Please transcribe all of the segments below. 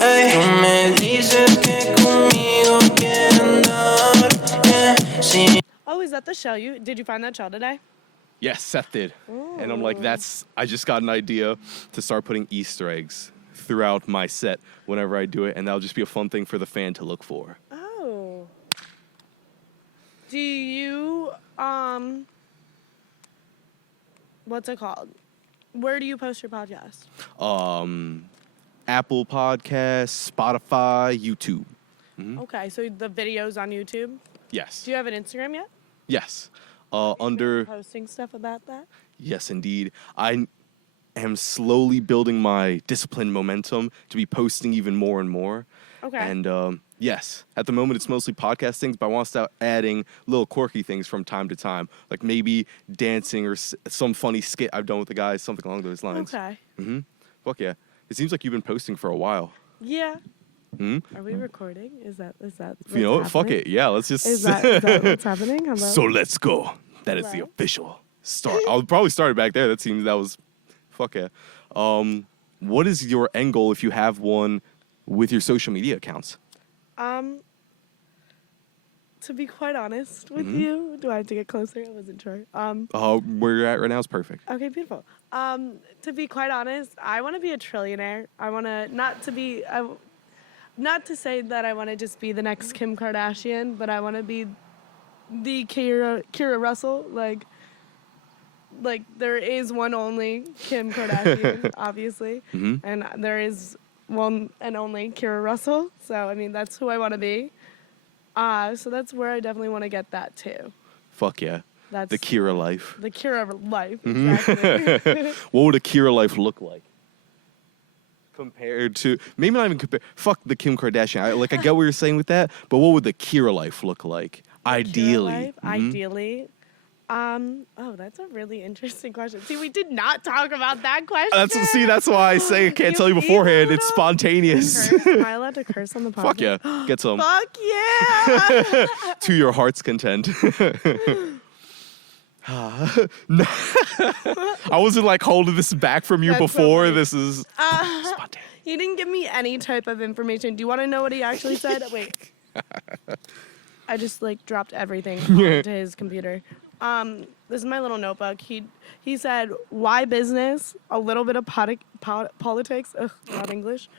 Ey, tú me dices que conmigo quieres andar. Yeah, sí. Oh, is that the shell did you find that shell today? Yes, Seth did. And I'm like, I just got an idea to start putting Easter eggs throughout my set whenever I do it, and that'll just be a fun thing for the fan to look for. Oh. Do you, what's it called? Where do you post your podcast? Apple Podcasts, Spotify, YouTube. Okay, so the videos on YouTube. Yes. Do you have an Instagram yet? Yes. Under posting stuff about that? Yes, indeed. I am slowly building my discipline momentum to be posting even more and more. Okay. And yes, at the moment it's mostly podcast things, but I want to start adding little quirky things from time to time, like maybe dancing or some funny skit I've done with the guys, something along those lines. Okay. Fuck yeah. It seems like you've been posting for a while. Yeah. Are we recording? Is that what's You know what? Fuck happening? it. Yeah, let's just... Is that what's happening? Hello? So let's go. That is the Hello? official start. I'll probably start it back there. That was... Fuck yeah. What is your end goal if you have one with your social media accounts? To be quite honest with you, do I have to get closer? I wasn't sure. Where you're at right now is perfect. Okay, beautiful. To be quite honest, I want to be a trillionaire. I want to not to say that I want to just be the next Kim Kardashian, but I want to be the Kira Russell. Like there is one only Kim Kardashian, obviously, and there is one and only Kira Russell. So I mean, that's who I want to be. So that's where I definitely want to get that too. Fuck yeah. That's the Kira life. The Kira life, exactly. What would a Kira life look like? Compared to, maybe not even compare, fuck the Kim Kardashian. I get what you're saying with that, but what would the Kira life look like? Ideally. Kira life? Ideally. Oh, that's a really interesting question. See, we did not talk about that question. That's why I say I can't tell you beforehand. It's spontaneous. Am I allowed to curse on the podcast? Fuck yeah. Get some. Fuck yeah! To your heart's content. No. I wasn't holding this back from you That's before. so funny. This is spontaneous. He didn't give me any type of information. Do you want to know what he actually said? Wait. I just dropped everything onto his computer. This is my little notebook. He said, why business? A little bit of politics. Ugh, not English.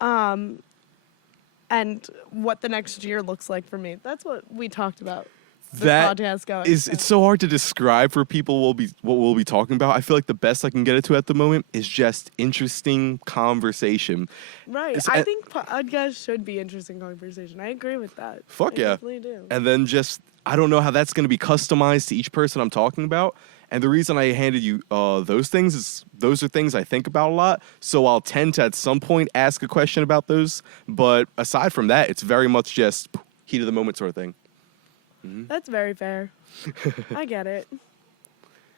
And what the next year looks like for me. That's what we talked about. It's so hard to describe for people what we'll be talking about. I feel like the best I can get it to at the moment is just interesting conversation. Right. I think podcasts should be interesting conversation. I agree with that. Fuck I yeah. definitely do. And then I don't know how that's going to be customized to each person I'm talking about. And the reason I handed you those things is those are things I think about a lot. So I'll tend to at some point ask a question about those. But aside from that, it's very much just heat of the moment sort of thing. That's very fair. I get it.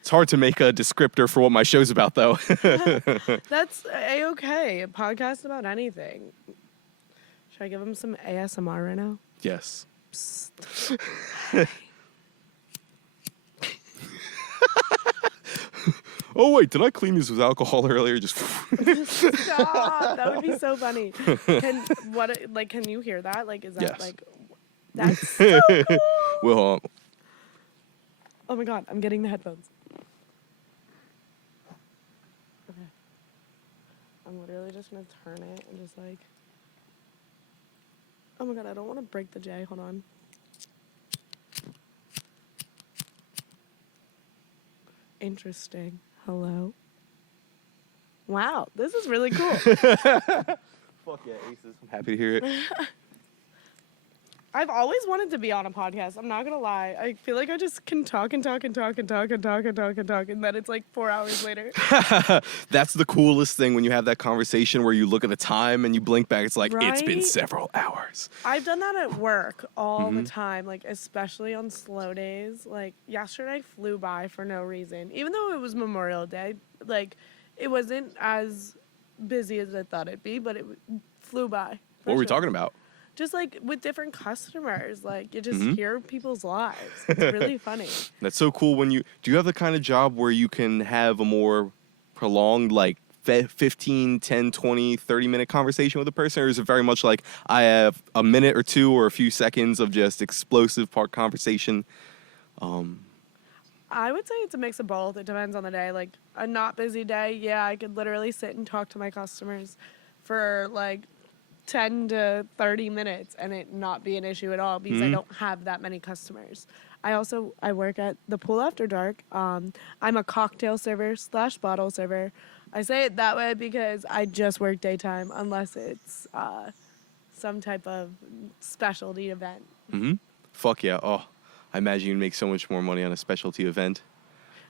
It's hard to make a descriptor for what my show's about, though. That's A-okay. A podcast about anything. Should I give him some ASMR right now? Yes. Oh, wait, did I clean these with alcohol earlier? Just Stop. That would be so funny. Can you hear that? Is that yes. That's so cool. Well, oh my god, I'm getting the headphones. Okay. I'm literally just gonna turn it and just oh my god, I don't want to break the J. Hold on. Interesting. Hello. Wow, this is really cool. fuck yeah, Aces. I'm happy to hear it. I've always wanted to be on a podcast. I'm not going to lie. I feel like I just can talk and talk and talk and talk and talk and talk and talk, and then it's 4 hours later. That's the coolest thing when you have that conversation where you look at the time and you blink back. It's It's been several hours. I've done that at work all the time, especially on slow days. Yesterday flew by for no reason. Even though it was Memorial Day, it wasn't as busy as I thought it'd be, but it flew by. What were we talking about? Just with different customers, you just hear people's lives. It's really funny. That's so cool. Do you have the kind of job where you can have a more prolonged 15, 10, 20, 30-minute conversation with a person? Or is it very much like I have a minute or two or a few seconds of just explosive part conversation? I would say it's a mix of both. It depends on the day. Like a not busy day, yeah, I could literally sit and talk to my customers for like 10 to 30 minutes and it not be an issue at all because I don't have that many customers. I work at the Pool After Dark. I'm a cocktail server / bottle server. I say it that way because I just work daytime unless it's some type of specialty event. Fuck yeah. Oh, I imagine you'd make so much more money on a specialty event.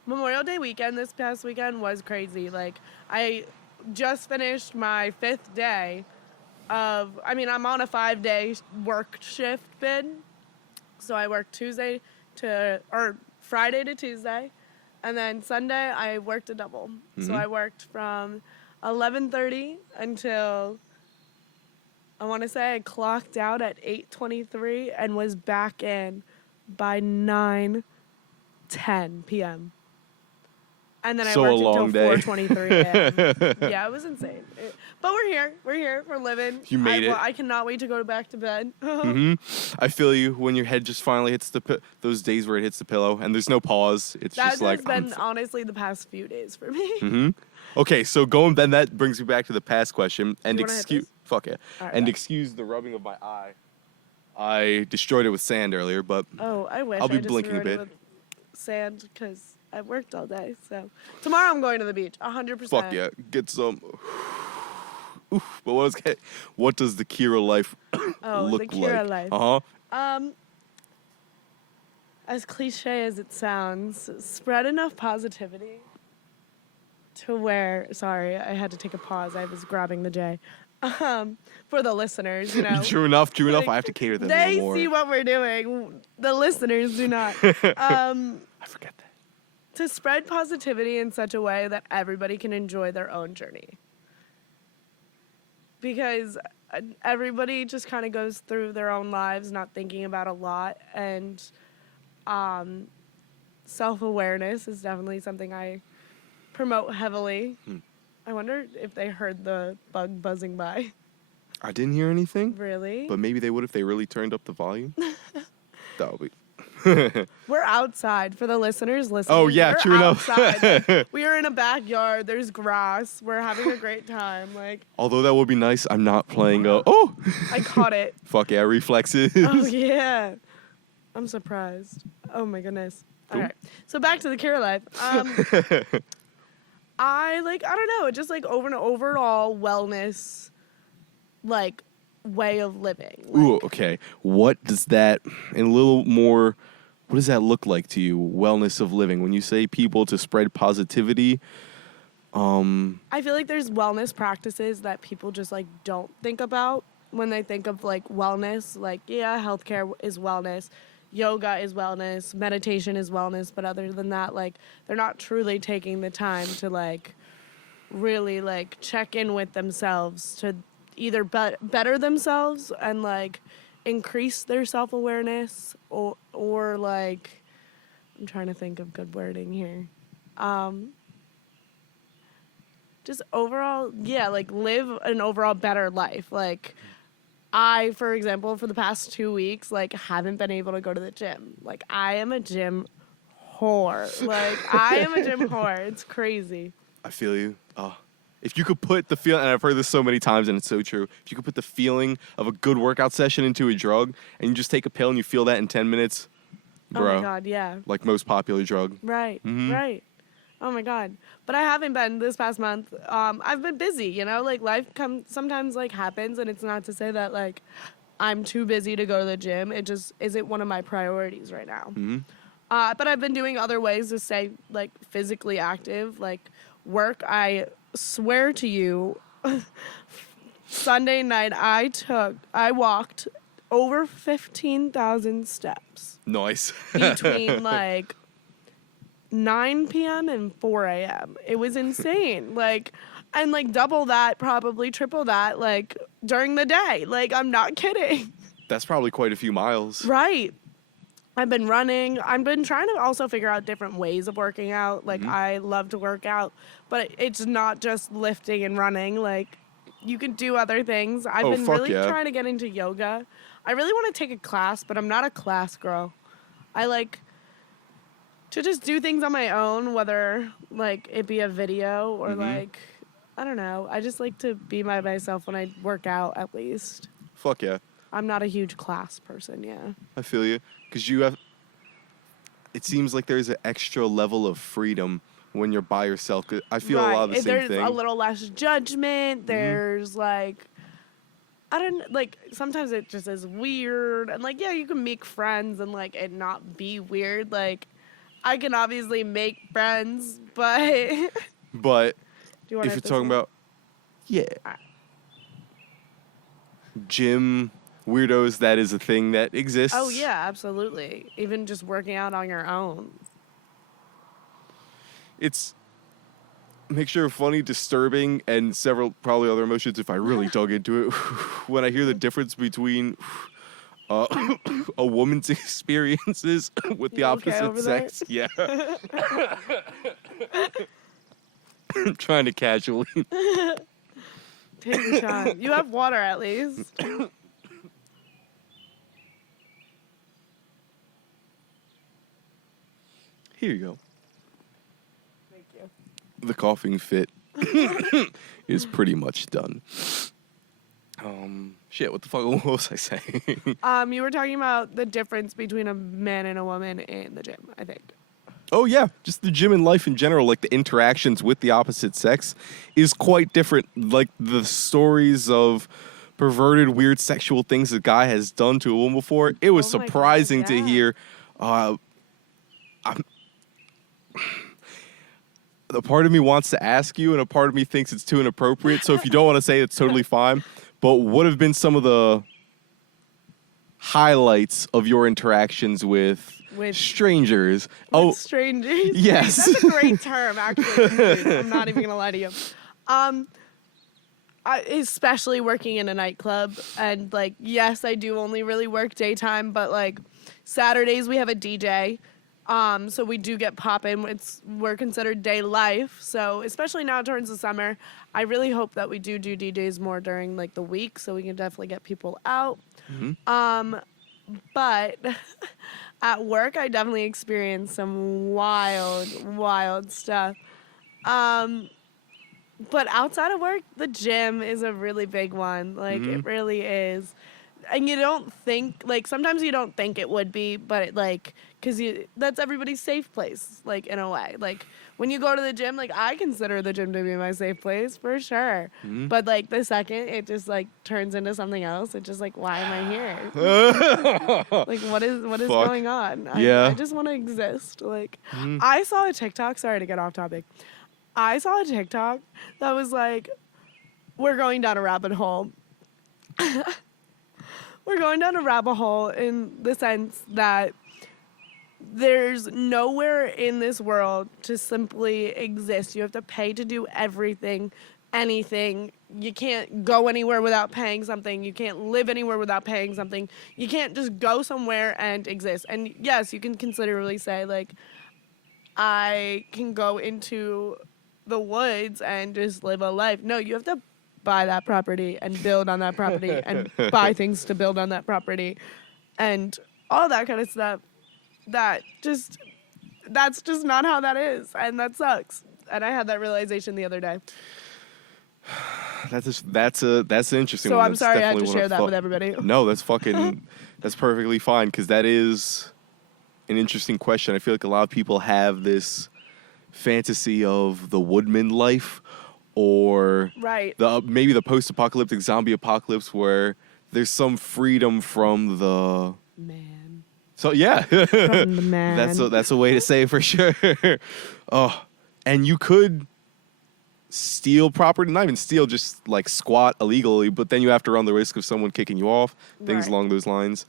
Memorial Day weekend this past weekend was crazy. Like I just finished my 5th day I'm on a 5-day work shift bid. So I worked Friday to Tuesday, and then Sunday I worked a double. So I worked from 11:30 until I want to say I clocked out at 8:23 and was back in by 9:10 p.m. And then So I a worked long until day. 4:23 a.m. Yeah, it was insane. But we're here. We're living. You made it. I cannot wait to go back to bed. I feel you when your head just finally hits those days where it hits the pillow and there's no pause. It's That just like has been honestly the past few days for me. Okay, so then that brings me back to the past question. And You wanna hit excuse this? fuck yeah. All right, And bye. excuse the rubbing of my eye. I destroyed it with sand earlier, but Oh, I wish I'll be I just blinking a ruined it bit. with sand because I worked all day. So tomorrow I'm going to the beach, 100%. fuck yeah, get some. Oof, but what does the Kira life Oh, look the Kira like? life. As cliche as it sounds, spread enough positivity to where. Sorry, I had to take a pause. I was grabbing the J. For the listeners, you know. True enough. Like, I have to cater them a They little more. see what we're doing. The listeners do not. I forget that. To spread positivity in such a way that everybody can enjoy their own journey. Because everybody just kind of goes through their own lives not thinking about a lot, and self-awareness is definitely something I promote heavily. I wonder if they heard the bug buzzing by. I didn't hear anything, Really? but maybe they would if they really turned up the volume. That would be. We're outside for the listeners listening. Oh, yeah, We're true enough. outside. We are in a backyard. There's grass. We're having a great time. Like, Although that would be nice. I'm not playing. Oh, I caught it. fuck yeah, reflexes. Oh, yeah. I'm surprised. Oh, my goodness. Cool. All right. So back to the Kira life. I don't know, just like over an overall wellness, like, way of living. Like, Ooh, okay. What does that, in a little more, what does that look like to you? Wellness of living. When you say people to spread positivity, I feel like there's wellness practices that people just like don't think about when they think of like wellness. Like, yeah, healthcare is wellness, yoga is wellness, meditation is wellness, but other than that, like, they're not truly taking the time to like really like check in with themselves to either better themselves and like increase their self-awareness or like, I'm trying to think of good wording here. Just overall, yeah, like live an overall better life. Like, I, for example, for the past 2 weeks, like, haven't been able to go to the gym. Like, I am a gym whore. Like, I am a gym whore. It's crazy. I feel you. If you could put the feeling, and I've heard this so many times and it's so true, if you could put the feeling of a good workout session into a drug and you just take a pill and you feel that in 10 minutes, bro. Oh my God, yeah. Like most popular drug. Right, Mhm. right. Oh my God. But I haven't been this past month. I've been busy, you know, like life sometimes like happens, and it's not to say that like I'm too busy to go to the gym. It just isn't one of my priorities right now. But I've been doing other ways to stay like physically active, like work. I swear to you, Sunday night I walked over 15,000 steps Nice. between like 9 p.m. and 4 a.m. It was insane. Like, and like double that, probably triple that, like during the day. Like, I'm not kidding. That's probably quite a few miles. Right. I've been running. I've been trying to also figure out different ways of working out. Like, I love to work out, but it's not just lifting and running. Like, you can do other things. I've Oh, been fuck really yeah. trying to get into yoga. I really want to take a class, but I'm not a class girl. I like to just do things on my own, whether like it be a video or like, I don't know. I just like to be by myself when I work out, at least. Fuck yeah. I'm not a huge class person, yeah. I feel you. Because you have. It seems like there's an extra level of freedom when you're by yourself. 'Cause I feel a lot of the same There's thing. a little less judgment. There's like, I don't like. Sometimes it just is weird, and like, yeah, you can make friends and like it not be weird. Like, I can obviously make friends, but do But you want if you're talking about, yeah, gym weirdos, that is a thing that exists. Oh yeah, absolutely. Even just working out on your own. It's mixture of funny, disturbing, and several probably other emotions if I really dug into it. When I hear the difference between a woman's experiences with the You okay opposite over there? sex. Yeah. I'm trying to casually. Take a shot. You have water at least. Here you go. Thank you. The coughing fit is pretty much done. Shit, what the fuck what was I saying? You were talking about the difference between a man and a woman in the gym, I think. Oh yeah, just the gym and life in general, like the interactions with the opposite sex is quite different. Like the stories of perverted, weird sexual things a guy has done to a woman before, it was Oh my God, surprising to yeah. hear. A part of me wants to ask you, and a part of me thinks it's too inappropriate. So if you don't want to say it, it's totally fine. But what have been some of the highlights of your interactions with strangers? With strangers. yes. That's a great term, actually. I'm not even gonna lie to you. Especially working in a nightclub, and like, yes, I do only really work daytime, but like Saturdays we have a DJ. So we do get poppin'. We're considered day life. So especially now towards the summer, I really hope that we do DJs more during like the week, so we can definitely get people out. But at work, I definitely experienced some wild stuff. But outside of work, the gym is a really big one. Like, it really is. And you don't think, like, sometimes you don't think it would be, but it, like, because that's everybody's safe place, like, in a way. Like, when you go to the gym, like, I consider the gym to be my safe place, for sure. But, like, the second it just, like, turns into something else, it's just like, why am I here? Like, what is Fuck. going on? Yeah. I just want to exist. Like, I saw a TikTok, sorry to get off topic. I saw a TikTok that was like, we're going down a rabbit hole. We're going down a rabbit hole in the sense that there's nowhere in this world to simply exist. You have to pay to do everything, anything. You can't go anywhere without paying something. You can't live anywhere without paying something. You can't just go somewhere and exist. And yes, you can considerably say, like, I can go into the woods and just live a life. No, you have to buy that property and build on that property and buy things to build on that property and all that kind of stuff. That's just not how that is, and that sucks. And I had that realization the other day. That's an interesting So one. I'm That's sorry I had definitely to one share that thought- with everybody. No, that's fucking, that's perfectly fine, because that is an interesting question. I feel like a lot of people have this fantasy of the woodman life, or Right. maybe the post-apocalyptic zombie apocalypse, where there's some freedom from the. Man. So yeah, From the man. that's a way to say it for sure. Oh, and you could steal property, not even steal, just like squat illegally, but then you have to run the risk of someone kicking you off, things Right. along those lines.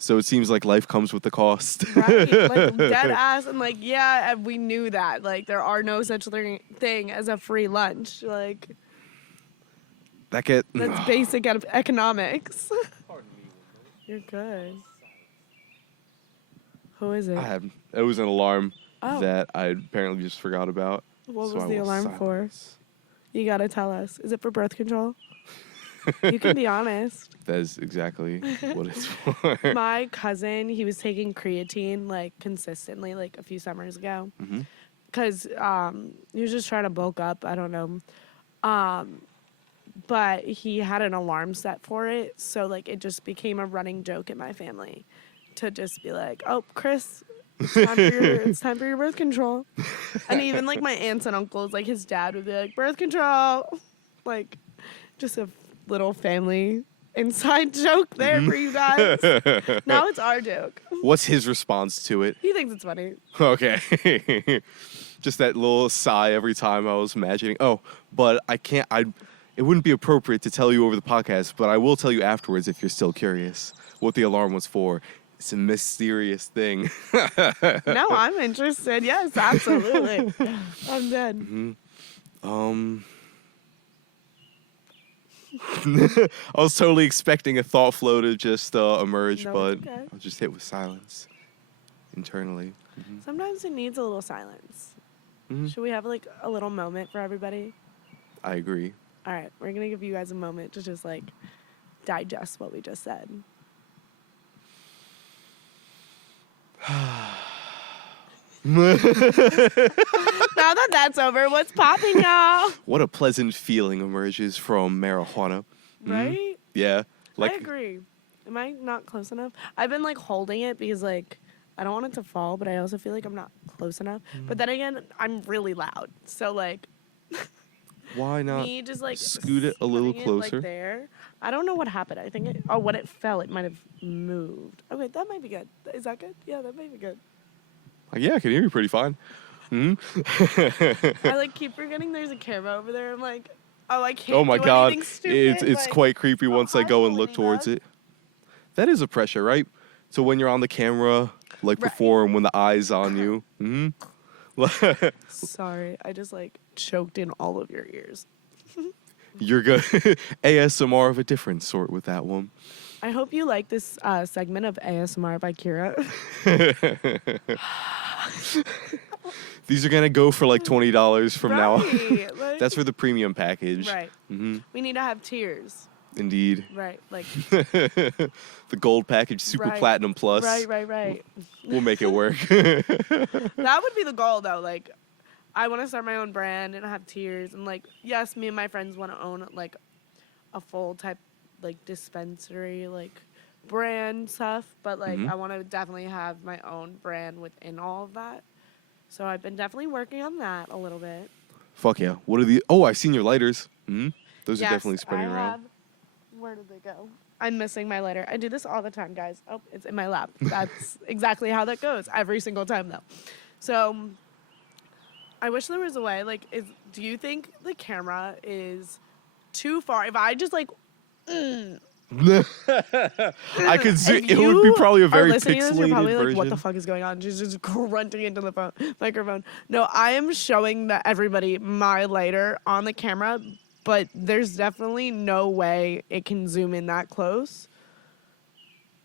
So it seems like life comes with the cost. Right, like dead ass, and like, yeah, and we knew that. Like, there are no such thing as a free lunch. Like, That get that's basic economics. You're good. Who is it? It was an alarm Oh. that I apparently just forgot about. What so was I the will alarm silence. for? You gotta tell us. Is it for birth control? You can be honest. That is exactly what it's for. My cousin, he was taking creatine like consistently like a few summers ago. Mhm. Because he was just trying to bulk up. I don't know. But he had an alarm set for it. So like it just became a running joke in my family to just be like, oh, Chris, it's time for your birth control. And even like my aunts and uncles, like his dad would be like, birth control. Like just a little family inside joke there for you guys. Now it's our joke. What's his response to it? He thinks it's funny. Okay. Just that little sigh every time I was imagining. Oh, but I can't. It wouldn't be appropriate to tell you over the podcast, but I will tell you afterwards if you're still curious what the alarm was for. It's a mysterious thing. Now I'm interested. Yes, absolutely. I'm dead. I was totally expecting a thought flow to just emerge, No, but it's okay. I was just hit with silence internally. Sometimes it needs a little silence. Mhm. Should we have like a little moment for everybody? I agree. All right, we're gonna give you guys a moment to just like digest what we just said. Now that that's over, what's popping, y'all? What a pleasant feeling emerges from marijuana. Right? Yeah. I agree. Am I not close enough? I've been like holding it because like I don't want it to fall, but I also feel like I'm not close enough. But then again, I'm really loud, so like Why not? me just like scoot it a little putting closer? like there. I don't know what happened. I think when it fell, it might have moved. Okay, that might be good. Is that good? Yeah, that might be good. Yeah, I can hear you pretty fine. I like keep forgetting there's a camera over there. I'm like, oh, I can't. Oh my do god, anything stupid. it's like, quite creepy once I hi, go and look Melanie towards Bug. it. That is a pressure, right? So when you're on the camera, like Right. before, and when the eye's on you, Sorry, I just like choked in all of your ears. you're good. ASMR of a different sort with that one. I hope you like this segment of ASMR by Kira. These are gonna go for like $20 from now on. Right, like- That's for the premium package. Right. hmm We need to have tiers. Indeed. Right. Like. The gold package, super Right. platinum plus. Right. We'll make it work. That would be the goal, though. Like, I want to start my own brand and have tiers. And, like, yes, me and my friends want to own, like, a full type, like, dispensary, like, brand stuff. But, like, Mhm. I want to definitely have my own brand within all of that. So I've been definitely working on that a little bit. Fuck yeah. What are the... Oh, I've seen your lighters. Those Yes, are definitely spinning I around. have- Where did they go? I'm missing my lighter. I do this all the time, guys. Oh, it's in my lap. That's exactly how that goes every single time, though. So I wish there was a way. Like, do you think the camera is too far? If I just like, I could see... if It would be you probably a are very listening to this, you're pixelated probably version. like, what the fuck is going on? She's just grunting into the microphone. No, I am showing everybody my lighter on the camera, but there's definitely no way it can zoom in that close.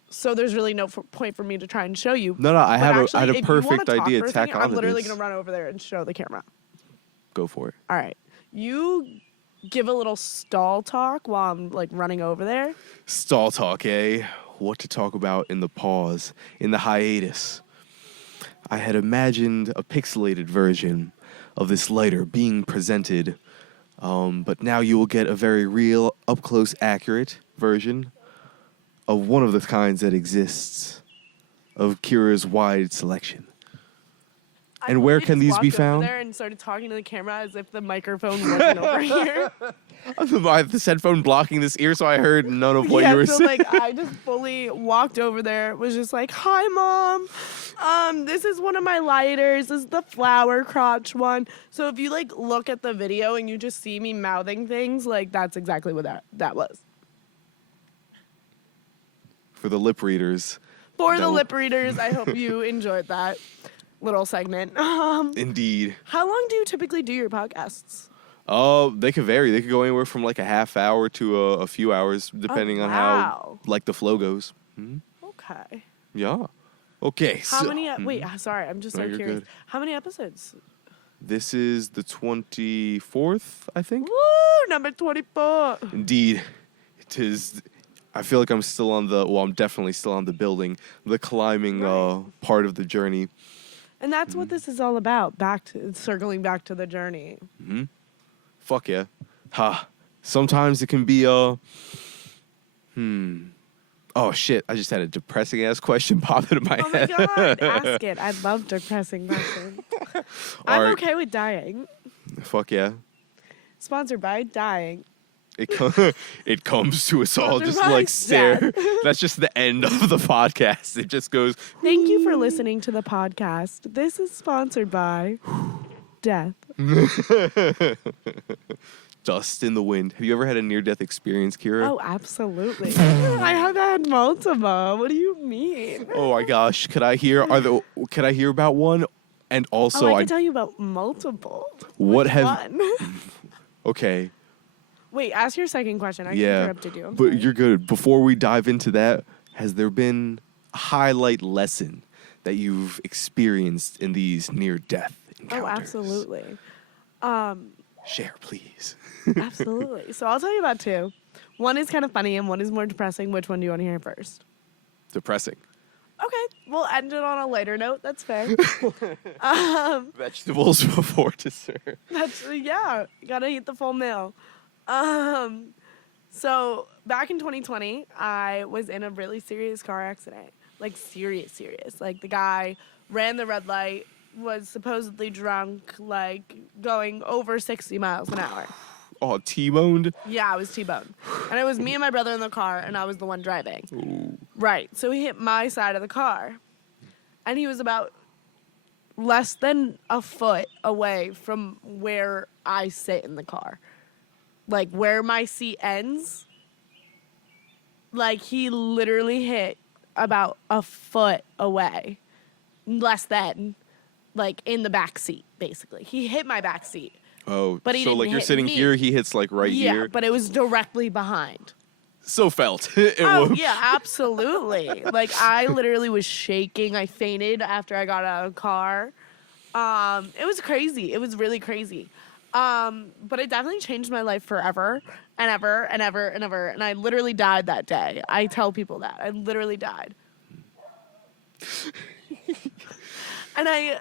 So there's really no point for me to try and show you. No, I But had actually, a if you perfect wanna talk idea for to a tack second, onto I'm literally this. gonna run over there and show the camera. Go for it. All right, you give a little stall talk while I'm like running over there. Stall talk, eh? What to talk about in the pause, in the hiatus. I had imagined a pixelated version of this lighter being presented, but now you will get a very real, up-close, accurate version of one of the kinds that exists of Kira's wide selection. And where literally can just these be walked over found? There and started talking to the camera as if the microphone wasn't over here. I have this headphone blocking this ear, so I heard none of what yeah, you were so saying. like I just fully walked over there, was just like, "Hi, Mom. This is one of my lighters. This is the flower crotch one." So if you like look at the video and you just see me mouthing things, like that's exactly what that was. For the lip readers. For the No. lip readers, I hope you enjoyed that little segment. Indeed. How long do you typically do your podcasts? They could vary. They could go anywhere from like a half hour to a few hours, depending on how wow. like the flow goes. Okay. Yeah. Okay. How many? Wait, sorry, I'm just No, so you're curious. good. How many episodes? This is the 24th, I think. Woo! Number 24. Indeed, it is. I feel like I'm still on the. Well, I'm definitely still on the building, the climbing Right. part of the journey. And that's what this is all about. Circling back to the journey. Fuck yeah. Ha. Sometimes it can be Oh shit! I just had a depressing ass question pop into my Oh my head. god, ask it. I love depressing questions. I'm Alright. okay with dying. Fuck yeah. Sponsored by dying. It comes to us all just Sponsored by like stare. death. That's just the end of the podcast. It just goes. Thank you for listening to the podcast. This is sponsored by death. Dust in the wind. Have you ever had a near-death experience, Kira? Oh, absolutely. I have had multiple. What do you mean? Oh my gosh! Could I hear? Could I hear about one? And also, I can tell you about multiple. What Which have? one? Okay. Wait, ask your second question. I Yeah. interrupted you. I'm But sorry. you're good. Before we dive into that, has there been a highlight lesson that you've experienced in these near-death encounters? Oh, absolutely. Share, please. Absolutely. So I'll tell you about two. One is kind of funny and one is more depressing. Which one do you want to hear first? Depressing. Okay, we'll end it on a lighter note. That's fair. Vegetables before dessert. Yeah, gotta eat the full meal. So back in 2020, I was in a really serious car accident. Like serious. Like the guy ran the red light, was supposedly drunk, like going over 60 miles an hour. Oh, T-boned. Yeah, I was T-boned. And it was me and my brother in the car, and I was the one driving. Ooh. Right. So he hit my side of the car. And he was about less than a foot away from where I sit in the car. Like where my seat ends. Like he literally hit about a foot away. Less than. Like in the back seat, basically. He hit my back seat. Oh, But he so didn't like you're hit sitting me. here, he hits like right Yeah, here. but it was directly behind. So felt. It Oh, was- yeah, absolutely. Like, I literally was shaking. I fainted after I got out of the car. It was crazy. It was really crazy. But it definitely changed my life forever and ever and ever and ever. And I literally died that day. I tell people that. I literally died. And I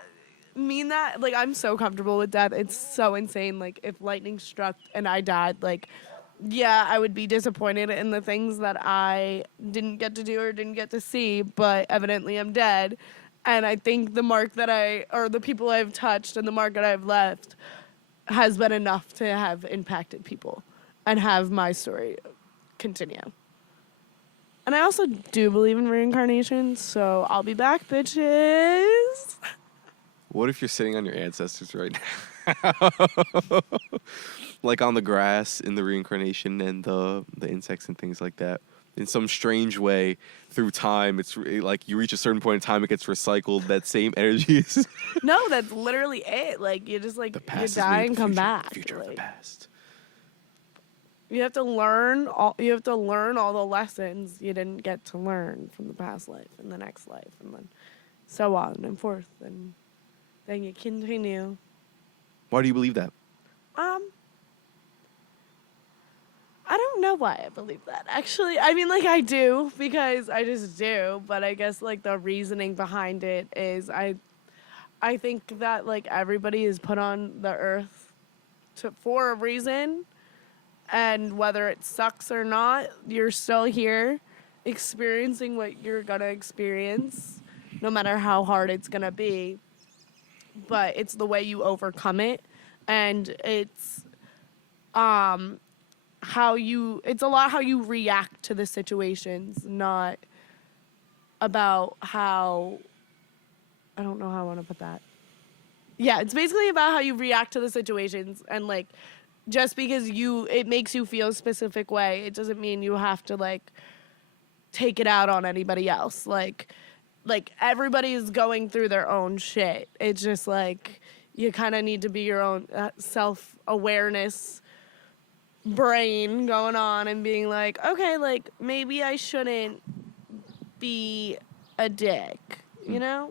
mean that, like, I'm so comfortable with death. It's so insane. Like, if lightning struck and I died, like, yeah, I would be disappointed in the things that I didn't get to do or didn't get to see, but evidently I'm dead. And I think the mark that or the people I've touched and the mark that I've left has been enough to have impacted people and have my story continue. And I also do believe in reincarnation, so I'll be back, bitches. What if you're sitting on your ancestors right now? Like on the grass in the reincarnation and the insects and things like that. In some strange way, through time, it's like you reach a certain point in time, it gets recycled. That same energy is No, that's literally it. Like, you just, like, the you past. die is and the come future, back. The future of the Like, past. you have to learn all the lessons you didn't get to learn from the past life and the next life, and then so on and forth, and then you continue. Why do you believe that? I don't know why I believe that. Actually, I mean, like, I do because I just do, but I guess, like, the reasoning behind it is I think that, like, everybody is put on the earth for a reason, and whether it sucks or not, you're still here experiencing what you're gonna experience, no matter how hard it's gonna be. But it's the way you overcome it, and it's it's a lot how you react to the situations, not about how, I don't know how I want to put that. Yeah, it's basically about how you react to the situations, and, like, just because it makes you feel a specific way, it doesn't mean you have to, like, take it out on anybody else. Like everybody is going through their own shit. It's just, like, you kind of need to be your own self-awareness brain going on and being like, okay, like, maybe I shouldn't be a dick. you know?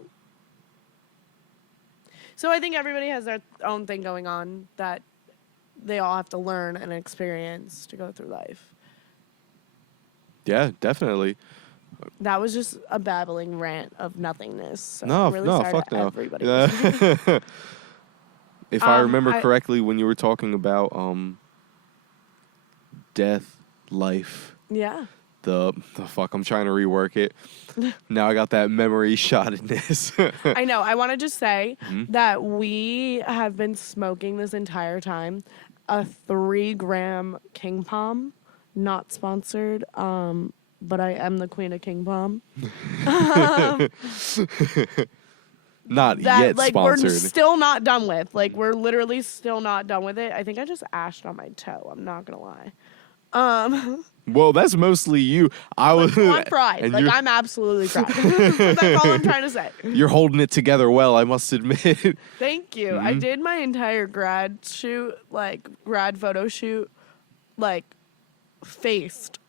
So I think everybody has their own thing going on that they all have to learn and experience to go through life. Yeah, definitely. That was just a babbling rant of nothingness. So No, I'm really no, sorry fuck to no. everybody. Yeah. If I remember I- correctly, when you were talking about death, life, Yeah. the fuck, I'm trying to rework it. Now I got that memory shot in this. I know. I want to just say Mm-hmm. that we have been smoking this entire time a 3-gram King Palm, not sponsored. But I am the queen of King Palm. Not That yet like sponsored. we're still not done with. Like we're literally still not done with it. I think I just ashed on my toe. I'm not gonna lie. Well, that's mostly you. I was. I'm fried. and Like you're, I'm absolutely fried. That's all I'm trying to say. you're holding it together well, I must admit. Thank you. I did my entire grad photo shoot, like faced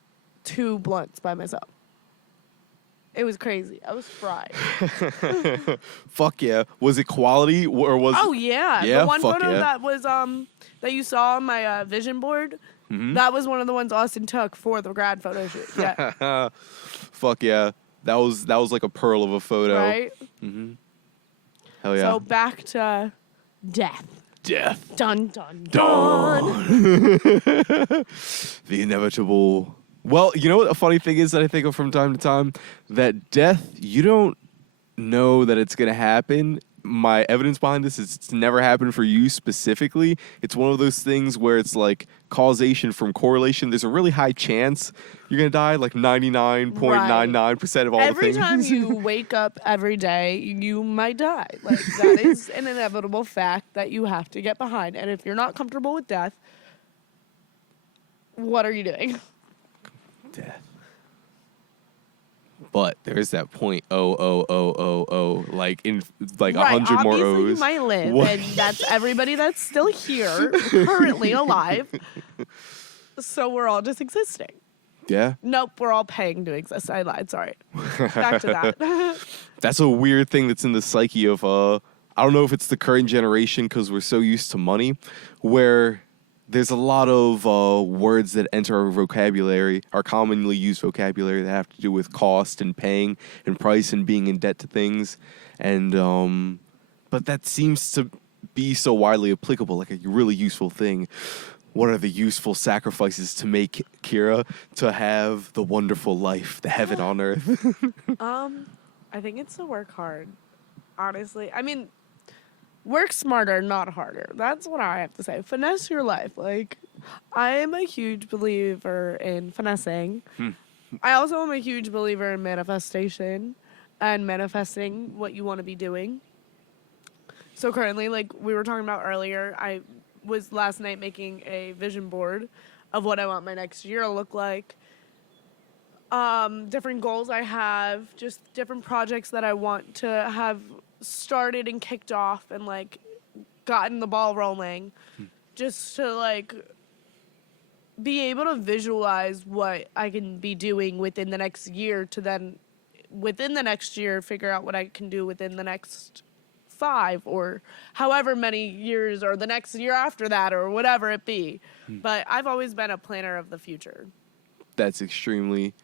2 blunts by myself. It was crazy. I was fried. Fuck yeah. Was it quality or was? Oh yeah. Yeah? The one Fuck photo yeah. that was that you saw on my vision board. Mm-hmm. That was one of the ones Austin took for the grad photo shoot. Yeah. Fuck yeah. That was like a pearl of a photo. Right? Hell yeah. So back to death. Death. Dun dun Dun. The inevitable. Well, you know what a funny thing is that I think of from time to time? That death, you don't know that it's going to happen. My evidence behind this is it's never happened for you specifically. It's one of those things where it's like causation from correlation. There's a really high chance you're going to die, like 99.99% of all Every the things. time you wake up every day, you might die. Like that is an inevitable fact that you have to get behind. And if you're not comfortable with death, what are you doing? Death. But there's that point, like in like Right, 100 more obviously O's. you might live, What? and that's everybody that's still here, currently alive. So we're all just existing. Yeah. Nope, we're all paying to exist. I lied. Sorry. Back to that. That's a weird thing that's in the psyche of I don't know if it's the current generation because we're so used to money, where there's a lot of words that enter our vocabulary, our commonly used vocabulary, that have to do with cost and paying and price and being in debt to things, and but that seems to be so widely applicable, like a really useful thing. What are the useful sacrifices to make, Kira, to have the wonderful life, the heaven on earth? I think it's to work hard. Honestly, I mean, work smarter, not harder. That's what I have to say. Finesse your life. Like, I am a huge believer in finessing. I also am a huge believer in manifestation and manifesting what you want to be doing. So currently, like we were talking about earlier, I was last night making a vision board of what I want my next year to look like. Different goals I have, just different projects that I want to have started and kicked off and like gotten the ball rolling, just to like be able to visualize what I can be doing within the next year, to then within the next year figure out what I can do within the next 5 or however many years, or the next year after that, or whatever it be. But I've always been a planner of the future. That's extremely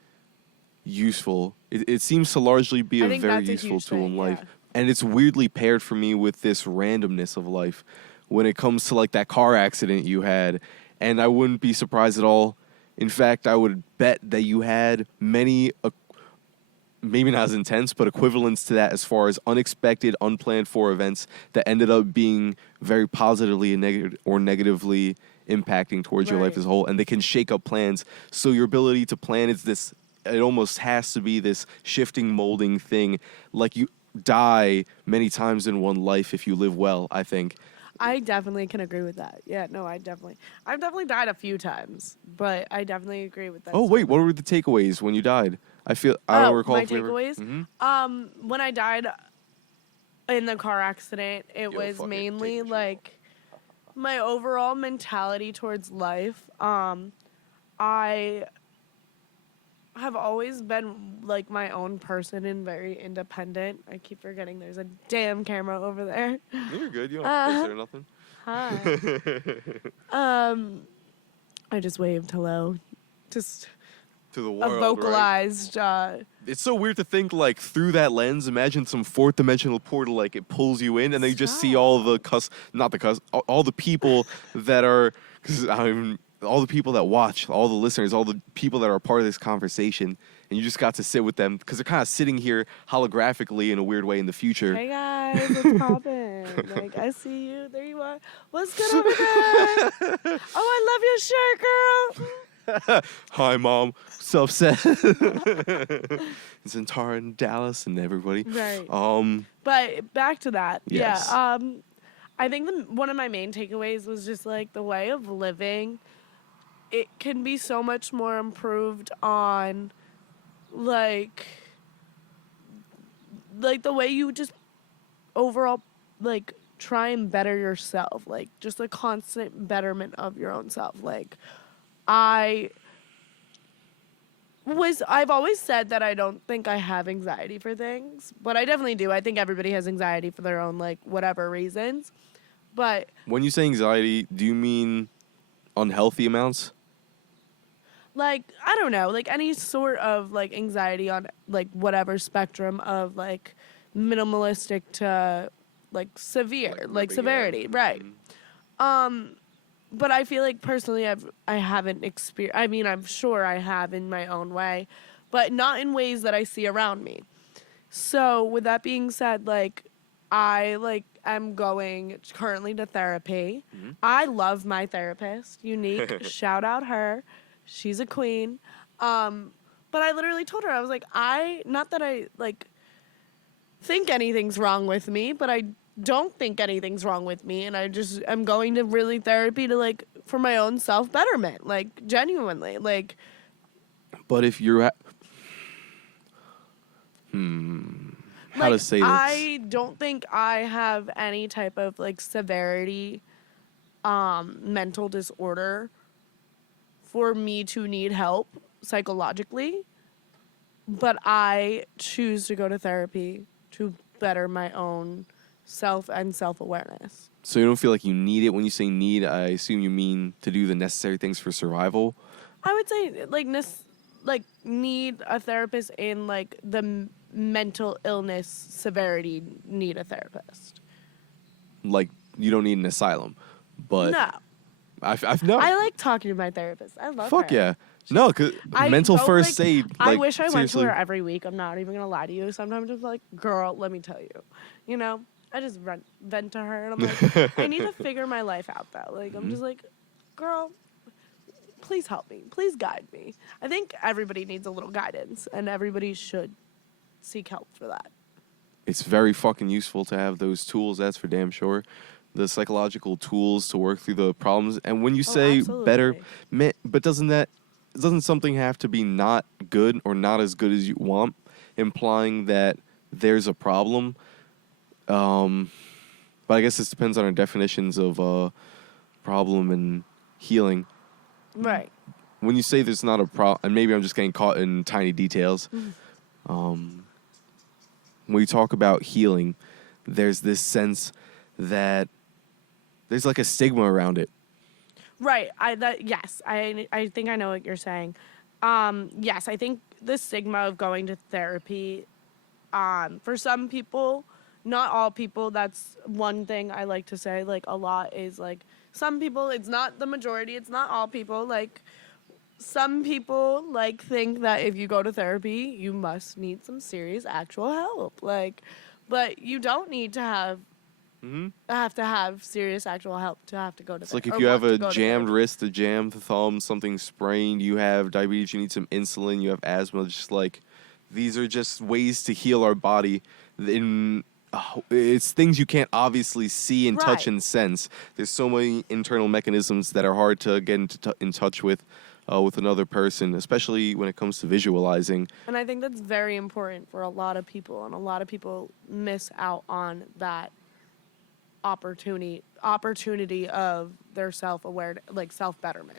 useful. It seems to largely be I a think very that's a useful huge tool in thing, life. yeah. And it's weirdly paired for me with this randomness of life when it comes to like that car accident you had. And I wouldn't be surprised at all. In fact, I would bet that you had many, maybe not as intense, but equivalents to that as far as unexpected, unplanned for events that ended up being very positively and negatively impacting towards your life Right. as a whole. And they can shake up plans. So your ability to plan is this, it almost has to be this shifting, molding thing. Like you die many times in one life if you live well, I think. I definitely can agree with that. Yeah, no, I've definitely died a few times, but I definitely agree with that. Oh, wait, what were the takeaways when you died? I don't recall. My if we were- takeaways. Mhm. When I died in the car accident, it Yo, was fuck it, mainly take a shit. like my overall mentality towards life. I have always been like my own person and very independent. I keep forgetting there's a damn camera over there. You're good. You don't have to fix it or nothing. Hi. I just waved hello. Just To the a world, right? vocalized. It's so weird to think like through that lens. Imagine some fourth dimensional portal, like it pulls you in, and then you just see all the all the people that are, all the people that watch, all the listeners, all the people that are part of this conversation, and you just got to sit with them because they're kind of sitting here holographically in a weird way in the future. Hey guys, what's poppin'? Like I see you. There you are. What's good over there? Oh, I love your shirt, girl. Hi, Mom. So upset. Zentara and Dallas and everybody. Right. Um, But back to that. Yes. Yeah. I think one of my main takeaways was just like the way of living. It can be so much more improved on, like the way you just overall like try and better yourself, like just a constant betterment of your own self. Like I've always said that I don't think I have anxiety for things, but I definitely do. I think everybody has anxiety for their own like whatever reasons. But when you say anxiety, do you mean unhealthy amounts? like I don't know, like any sort of like anxiety on like whatever spectrum of like minimalistic to like severe, like severity, right? But I feel like personally I haven't experienced, I mean, I'm sure I have in my own way, but not in ways that I see around me. So with that being said, like I like am going currently to therapy. I love my therapist, Unique. Shout out her. She's a queen. But I literally told her, I was like, not that I like think anything's wrong with me, but I don't think anything's wrong with me, and I just am going to really therapy to like for my own self betterment, like genuinely, like. But if you're how to say this? I don't think I have any type of like severity, mental disorder for me to need help psychologically, but I choose to go to therapy to better my own self and self-awareness. So you don't feel like you need it. When you say need, I assume you mean to do the necessary things for survival. I would say like need a therapist in like the mental illness severity, need a therapist. Like you don't need an asylum, but No. I've no. I like talking to my therapist. I love Fuck her. yeah. No, cause I mental go, first like, aid. I Like, wish I seriously. went to her every week. I'm not even gonna lie to you. Sometimes I'm just like, girl, let me tell you. You know, I just vent to her, and I'm like, I need to figure my life out though. Like, I'm just like, girl, please help me. Please guide me. I think everybody needs a little guidance, and everybody should seek help for that. It's very fucking useful to have those tools. That's for damn sure. The psychological tools to work through the problems. And when you say better, absolutely. but doesn't something have to be not good or not as good as you want, implying that there's a problem? But I guess this depends on our definitions of problem and healing. Right. When you say there's not a problem, and maybe I'm just getting caught in tiny details. When you talk about healing, there's this sense that there's like a stigma around it. Right. Yes. I think I know what you're saying. Yes, I think the stigma of going to therapy, for some people, not all people, that's one thing I like to say, like a lot is like some people, it's not the majority, it's not all people, like some people like think that if you go to therapy, you must need some serious actual help. Like, but you don't need to have to have serious actual help to have to go to It's like therapy. if you have a jammed wrist, a jammed thumb, something sprained, you have diabetes, you need some insulin, you have asthma, just like these are just ways to heal our body. It's things you can't obviously see and touch and sense. There's so many internal mechanisms that are hard to get in touch with another person, especially when it comes to visualizing. And I think that's very important for a lot of people, and a lot of people miss out on that opportunity of their self-awareness, like self-betterment.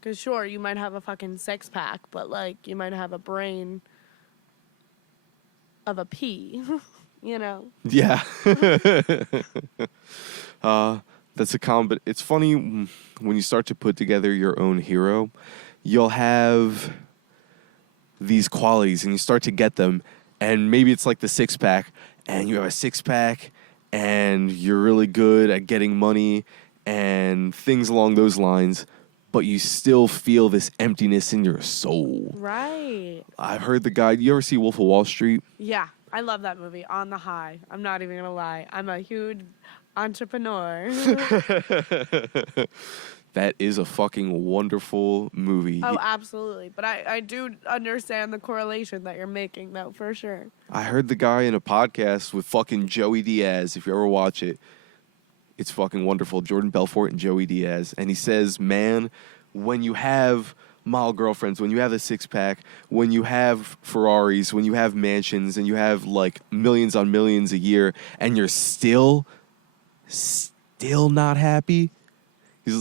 Because Because sure, you might have a fucking six pack, but like you might have a brain of a pea, you know? Yeah. That's a but it's funny when you start to put together your own hero, you'll have these qualities and you start to get them, and maybe it's like the six pack, and you have a six pack and you're really good at getting money and things along those lines, but you still feel this emptiness in your soul. Right. I've heard the guy, you ever see Wolf of Wall Street? Yeah, I love that movie. On the High. I'm not even gonna lie. I'm a huge entrepreneur. That is a fucking wonderful movie. Oh, absolutely. But I do understand the correlation that you're making, though, for sure. I heard the guy in a podcast with fucking Joey Diaz. If you ever watch it, it's fucking wonderful. Jordan Belfort and Joey Diaz. And he says, man, when you have model girlfriends, when you have the six pack, when you have Ferraris, when you have mansions, and you have like millions on millions a year, and you're still not happy,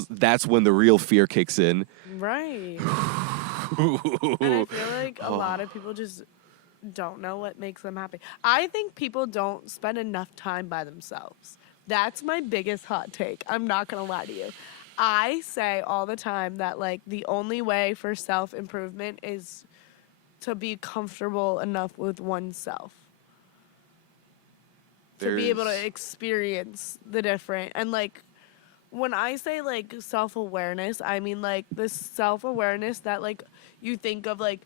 that's when the real fear kicks in. Right. And I feel like a lot of people just don't know what makes them happy. I think people don't spend enough time by themselves. That's my biggest hot take. I'm not going to lie to you. I say all the time that like the only way for self-improvement is to be comfortable enough with oneself. To be able to experience the different. And like when I say like self-awareness, I mean like this self-awareness that like you think of like,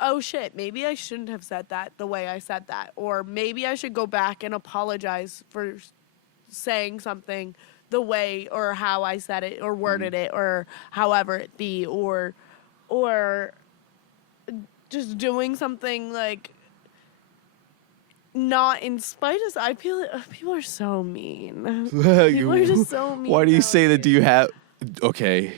oh shit, maybe I shouldn't have said that the way I said that. Or maybe I should go back and apologize for saying something the way or how I said it or worded it or however it be, or just doing something like not in spite of. I feel like people are so mean. People are just so mean. Why do you say that? nowadays. Do you have... Okay.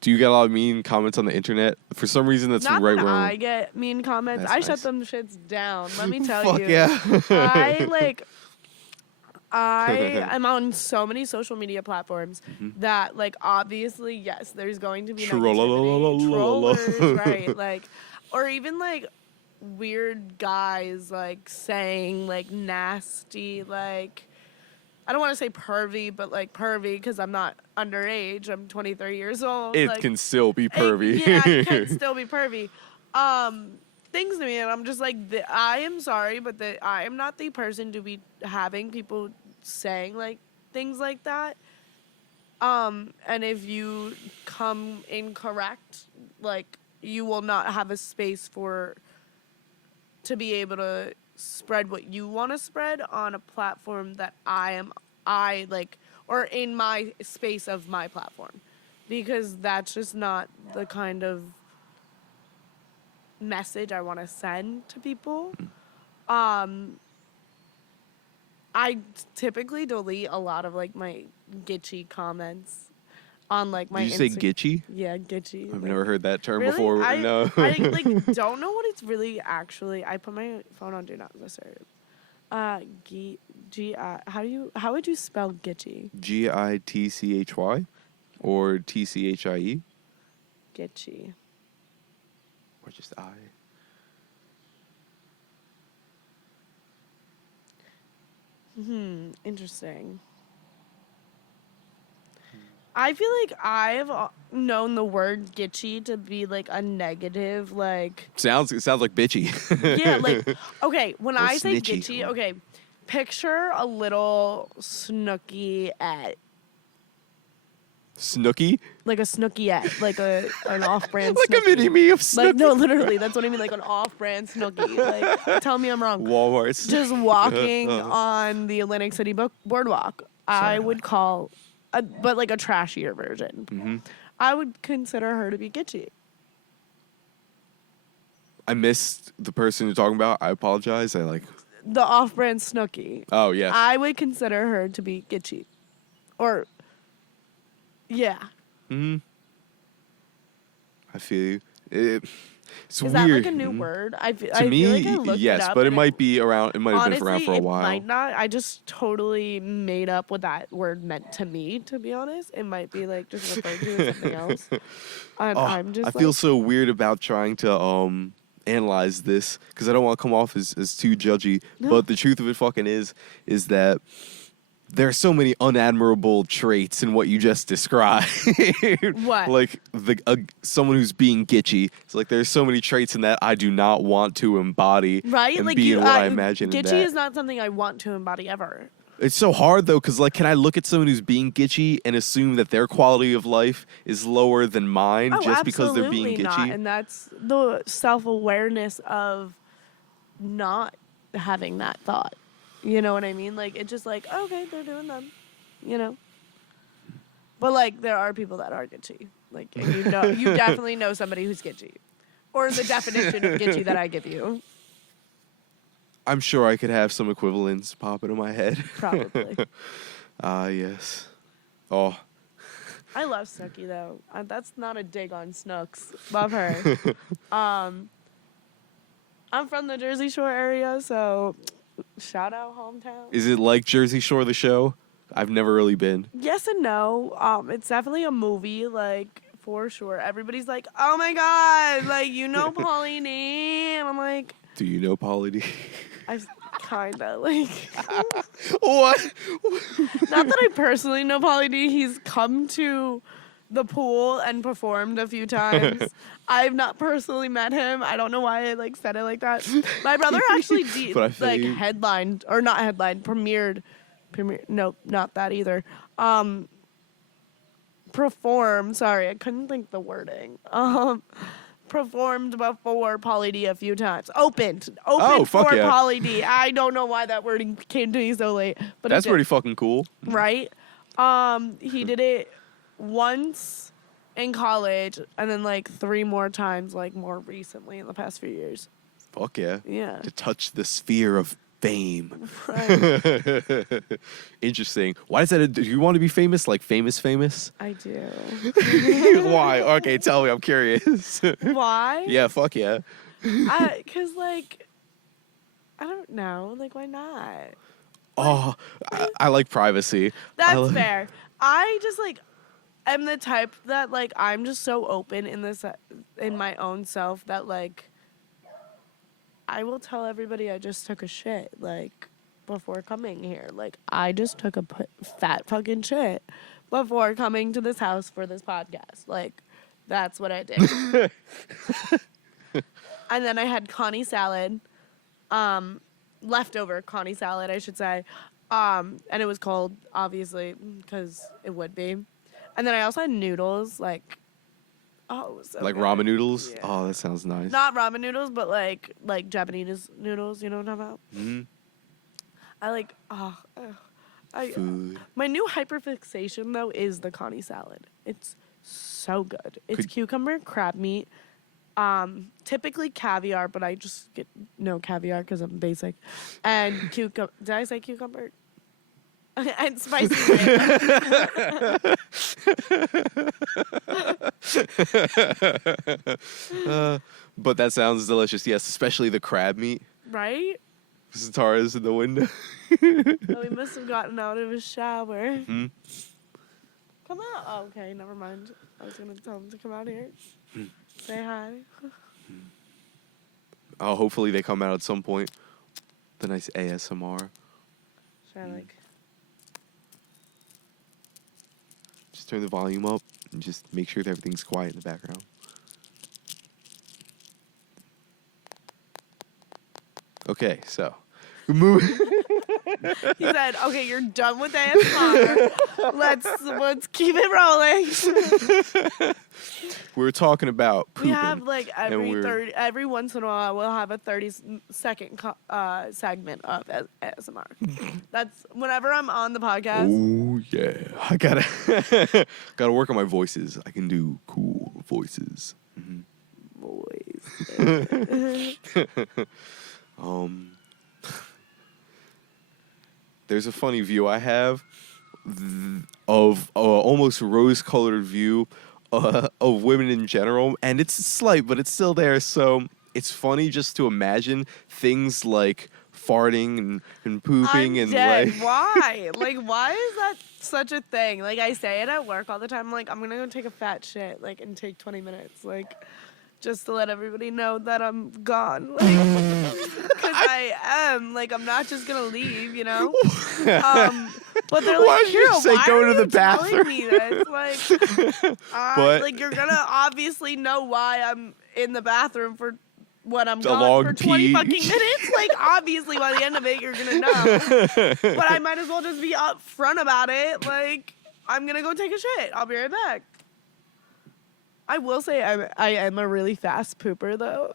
Do you get a lot of mean comments on the internet? For some reason, that's Not right that where... I get mean comments. That's I nice. shut them shits down. Let me tell Fuck you. yeah. I am on so many social media platforms that, like, obviously, yes, there's going to be negativity. Trollers, right? Like, or even like weird guys like saying like nasty, like, I don't want to say pervy, but like pervy because I'm not underage. I'm 23 years old. It like, can still be pervy. it can still be pervy. Things to me, and I'm just like, I am sorry, but I am not the person to be having people saying like things like that. And if you come incorrect, like you will not have a space to be able to spread what you want to spread on a platform that I like, or in my space of my platform, because that's just not the kind of message I want to send to people. I typically delete a lot of like my gitchy comments on like my Did you say Insta- gitchy? Yeah, gitchy. I've like- never heard that term Really? before. No. I like don't know what it's really actually. I put my phone on do not disturb. How would you spell gitchy? Gitchy or tchie Gitchy. or just I? Interesting. I feel like I've known the word gitchy to be like a negative, like It sounds like bitchy. yeah, like okay. When Or I say snitchy. gitchy, okay, picture a little snooky-ette. Snooky? Like a snooky-ette, like an off-brand Like a Snooki. mini me of Snooki. Like no, literally, that's what I mean. Like an off-brand Snooki. Like, tell me I'm wrong. Walmart's. Just walking on the Atlantic City boardwalk, I would call, but like a trashier version. I would consider her to be gitchy. I missed the person you're talking about. I apologize. The off-brand Snooki. Oh, yes. I would consider her to be gitchy, or yeah. I feel you. It's Is weird. that like a new word? I To me, feel like I looked yes, it up but it and might be around. It might have honestly, been around for a while. it might not. I just totally made up what that word meant to me, to be honest. It might be like just referred to as something else. And Oh, I'm just I feel like, so weird about trying to analyze this because I don't want to come off as too judgy. No. But the truth of it fucking is that there are so many unadmirable traits in what you just described. What? Like someone who's being gitchy. It's like there's so many traits in that I do not want to embody. right? And Like be you, in what I imagine in Gitchy that. is not something I want to embody ever. It's so hard though, because like, can I look at someone who's being gitchy and assume that their quality of life is lower than mine Oh, just because they're being absolutely not. gitchy? And that's the self-awareness of not having that thought. You know what I mean? Like, it's just like, okay, they're doing them, you know? But, like, there are people that are gitchy. Like, and you definitely know somebody who's gitchy. Or the definition of gitchy that I give you. I'm sure I could have some equivalents pop into my head. Probably. Yes. Oh, I love Snooki, though. That's not a dig on Snooks. Love her. I'm from the Jersey Shore area, so shout out hometown. is it like Jersey Shore the show? I've never really been. Yes and no. It's definitely a movie, like, for sure. Everybody's like, oh my God, like, you know Pauly D? And I'm like, Do you know Pauly D? I kinda, like, What? not that I personally know Pauly D. He's come to the pool and performed a few times. I've not personally met him. I don't know why I, like, said it like that. My brother actually, But I feel like, you. headlined, or not headlined, premiered, nope, not that either. Performed, sorry, I couldn't think the wording. Performed before Pauly D a few times. Opened Oh, fuck for yeah. Pauly D. I don't know why that wording came to me so late, but That's it did. pretty fucking cool. Right? He did it once in college, and then like 3 more times, like more recently in the past few years. Fuck yeah. Yeah. To touch the sphere of fame. Right. Interesting. Why is that? Do you want to be famous? Like famous? I do. Why? Okay, tell me. I'm curious. Why? Yeah, fuck yeah. Cause like, I don't know. Like, why not? Oh, I like privacy. That's fair. I just like am the type that like I'm just so open in my own self that like I will tell everybody I just took a shit like before coming here. Like I just took a fat fucking shit before coming to this house for this podcast. Like that's what I did. And then I had Connie salad, leftover Connie salad, I should say. And it was cold, obviously, because it would be. And then I also had noodles, like, oh, it was so Like good. ramen noodles. Yeah. Oh, that sounds nice. Not ramen noodles, but like Japanese noodles, you know what I'm talking about? Hmm. I like, Food. my new hyperfixation, though, is the Connie salad. It's so good. It's Could- cucumber, crab meat, typically caviar, but I just get no caviar because I'm basic. And cucumber. Did I say cucumber? And spicy rainbow. But that sounds delicious. Yes, especially the crab meat. Right? Zatara's in the window. Oh, he must have gotten out of his shower. Hmm? Come out. Oh, okay, never mind. I was going to tell him to come out here. Hmm. Say hi. Oh, hopefully they come out at some point. The nice ASMR. Should I, like... Just turn the volume up and just make sure that everything's quiet in the background. Okay, so He said, "Okay, you're done with ASMR. let's keep it rolling." we were talking about pooping. We have like we're- every once in a while we'll have a 30-second segment of ASMR. That's whenever I'm on the podcast. Oh yeah, I gotta work on my voices. I can do cool voices. Boys. There's a funny view I have of almost rose-colored view of women in general, and it's slight, but it's still there. So it's funny just to imagine things like farting and pooping I'm and dead. like. Why? Like, why is that such a thing? Like, I say it at work all the time. Like, I'm gonna go take a fat shit, like, and take 20 minutes, like, just to let everybody know that I'm gone. Like, because I am. Like, I'm not just gonna leave, you know. But they're like, Why did you Kira, say why go are to the you telling bathroom? me this? Like, But- like you're gonna obviously know why I'm in the bathroom for. When I'm A gone long for 20 pee. fucking minutes, like obviously by the end of it you're gonna know. But I might as well just be upfront about it. Like I'm gonna go take a shit. I'll be right back. I will say I am a really fast pooper though.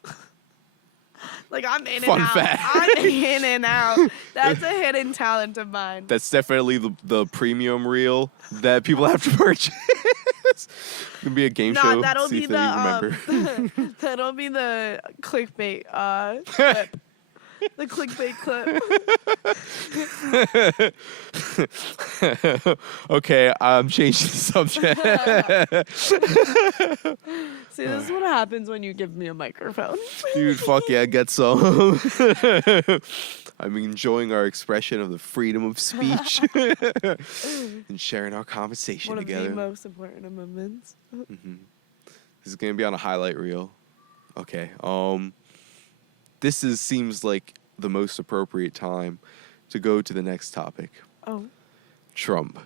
Like I'm in Fun and out. fact. I'm in and out. That's a hidden talent of mine. That's definitely the premium reel that people have to purchase. It's gonna be a game show. No, that'll See be if they remember. that'll be the clickbait clip. The clickbait clip. Okay, I'm changing the subject. See, this is what happens when you give me a microphone. Dude, fuck yeah, get some. I'm enjoying our expression of the freedom of speech and sharing our conversation One of together. the most important moments. This is gonna be on a highlight reel. Okay. Seems like the most appropriate time to go to the next topic. Oh. Trump.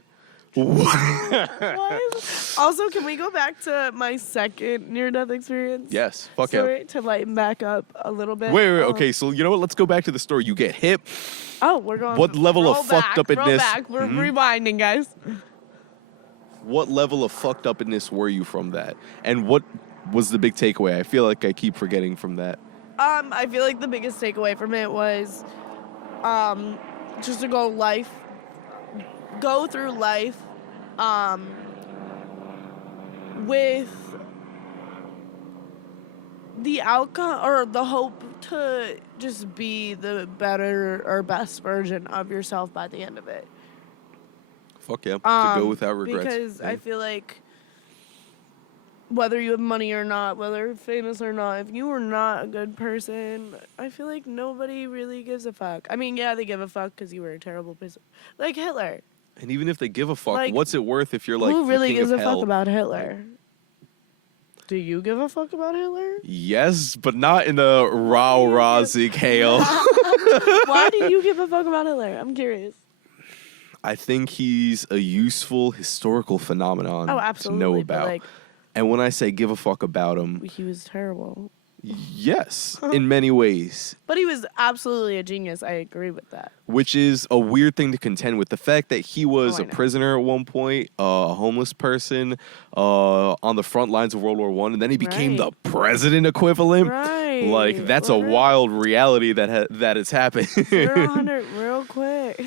Why is also, can we go back to my second near-death experience? Yes. Fuck yeah. Sorry, to lighten back up a little bit. Wait. Okay. So you know what? Let's go back to the story. You get hit. Oh, we're going. What level of roll fucked back, roll upness- back. We're Mhm. rewinding, guys. What level of fucked upness were you from that? And what was the big takeaway? I feel like I keep forgetting from that. I feel like the biggest takeaway from it was, just to go through life, with the outcome or the hope to just be the better or best version of yourself by the end of it. Fuck yeah. To go without regrets. Because Yeah. I feel like whether you have money or not, whether you're famous or not, if you are not a good person, I feel like nobody really gives a fuck. I mean, yeah, they give a fuck because you were a terrible person. Like Hitler. And even if they give a fuck, Like, what's it worth if you're like Who the really king gives of a hell? fuck about Hitler? Do you give a fuck about Hitler? Yes, but not in a rah Zeke hail. Why do you give a fuck about Hitler? I'm curious. I think he's a useful historical phenomenon Oh, to absolutely. know But about. like, And when I say give a fuck about him, he was terrible. yes, in many ways, But he was absolutely a genius. I agree with that. which is a weird thing to contend with. The fact that he was Oh, I a know. prisoner at one point, a homeless person, on the front lines of World War One, and then he became Right. the president equivalent. Right. Like that's a We're- wild reality that has happened. 0-100 real quick.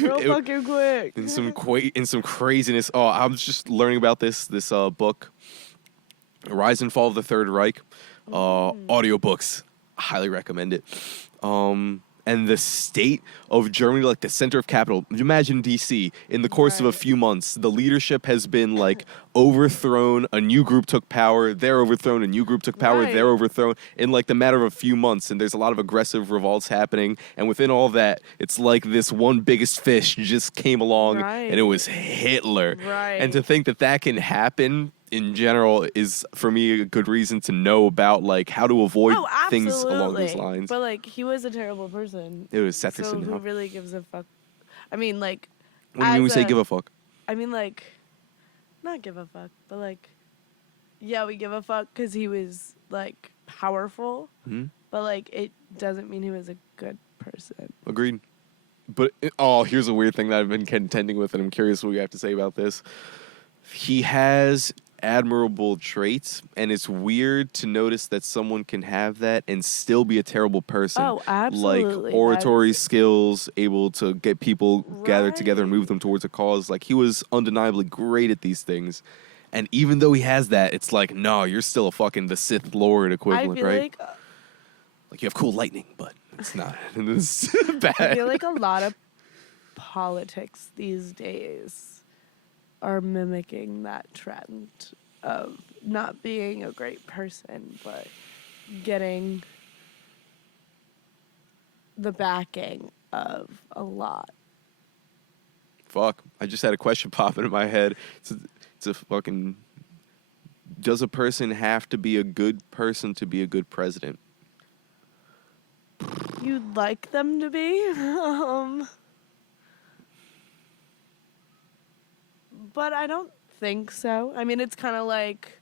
Real It- fucking quick. in some craziness. Oh, I was just learning about this book, Rise and Fall of the Third Reich, audiobooks. Highly recommend it. And the state of Germany, like the center of capital. Imagine DC. In the course of a Right. few months, the leadership has been like overthrown. A new group took power. They're overthrown. A new group took power. Right. They're overthrown in like the matter of a few months. And there's a lot of aggressive revolts happening. And within all that, it's like this one biggest fish just came along, and it Right. was Hitler. Right. And to think that that can happen in general is for me a good reason to know about like how to avoid Oh, things absolutely. along those lines. But like, he was a terrible person. It was Seth So who really gives a fuck? I mean, like, When you as say a- give a fuck. I mean, like, not give a fuck, but like, yeah, we give a fuck because he was like powerful, Mhm. but like, it doesn't mean he was a good person. Agreed. But here's a weird thing that I've been contending with, and I'm curious what you have to say about this. He has admirable traits, and it's weird to notice that someone can have that and still be a terrible person. Oh, absolutely. Like oratory skills, able to get people gathered together and Right. move them towards a cause. Like he was undeniably great at these things. And even though he has that, it's like, no, you're still a fucking the Sith Lord I equivalent, feel right? like Like you have cool lightning, but it's not. It's bad. I feel like a lot of politics these days are mimicking that trend of not being a great person, but getting the backing of a lot. Fuck. I just had a question pop into my head. It's a fucking. Does a person have to be a good person to be a good president? You'd like them to be, but I don't think so. I mean, it's kind of like,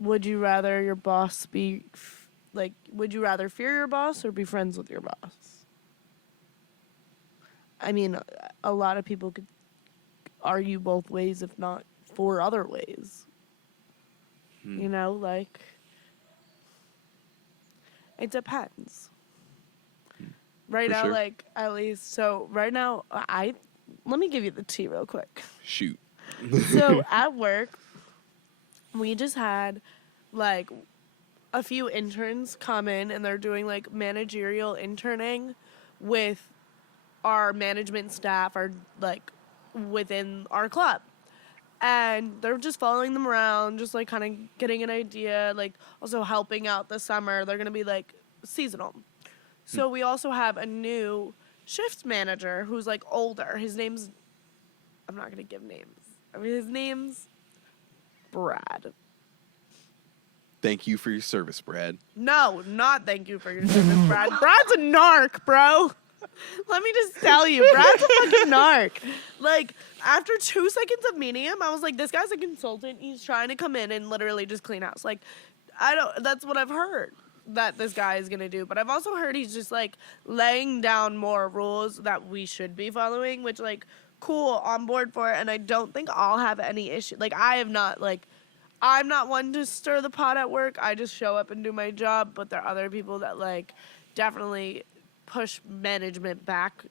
would you rather your boss be, would you rather fear your boss or be friends with your boss? I mean, a lot of people could argue both ways, if not 4 other ways. You know, like, it depends. Right For now, sure. like, at least, so right now, let me give you the tea real quick. Shoot. So at work, we just had, like, a few interns come in and they're doing, like, managerial interning with our management staff, or, like, within our club. And they're just following them around, just, like, kind of getting an idea, like, also helping out this summer. They're going to be, like, seasonal. So we also have a new shift manager who's, like, older. His name's, I'm not going to give names. I mean, his name's Brad. Thank you for your service, Brad. No, not thank you for your service, Brad. Brad's a narc, bro. Let me just tell you, Brad's a fucking narc. Like, after 2 seconds of meeting him, I was like, this guy's a consultant. He's trying to come in and literally just clean house. Like, that's what I've heard that this guy is going to do. But I've also heard he's just, like, laying down more rules that we should be following, which, like, cool, on board for it. And I don't think I'll have any issue. Like, I'm not one to stir the pot at work. I just show up and do my job. But there are other people that, like, definitely push management back.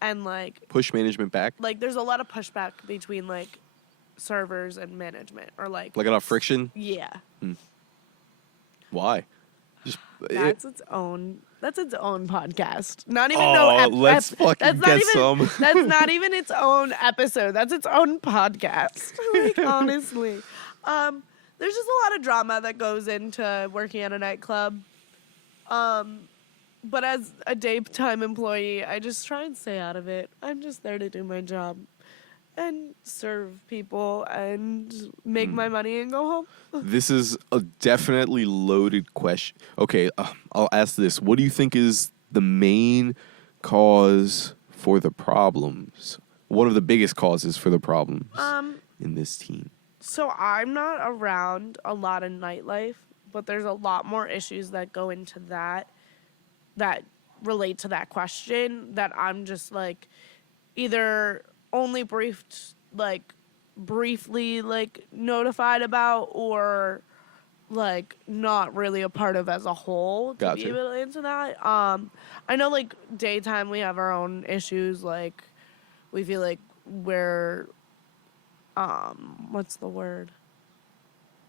And, like, Push management back. like, there's a lot of pushback between, like, servers and management. Or, like Like enough friction. yeah. Why? Just That's its own podcast. Not even let's fucking that's not get even, some. That's not even its own episode. That's its own podcast. Like, honestly. There's just a lot of drama that goes into working at a nightclub. But as a daytime employee, I just try and stay out of it. I'm just there to do my job and serve people and make my money and go home. This is a definitely loaded question. Okay, I'll ask this. What do you think is the main cause for the problems? One of the biggest causes for the problems in this team? So I'm not around a lot of nightlife, but there's a lot more issues that go into that relate to that question that I'm just, like, either only briefly notified about, or, like, not really a part of as a whole to Gotcha. be able to answer that. I know, like, daytime we have our own issues. Like, we feel like we're what's the word?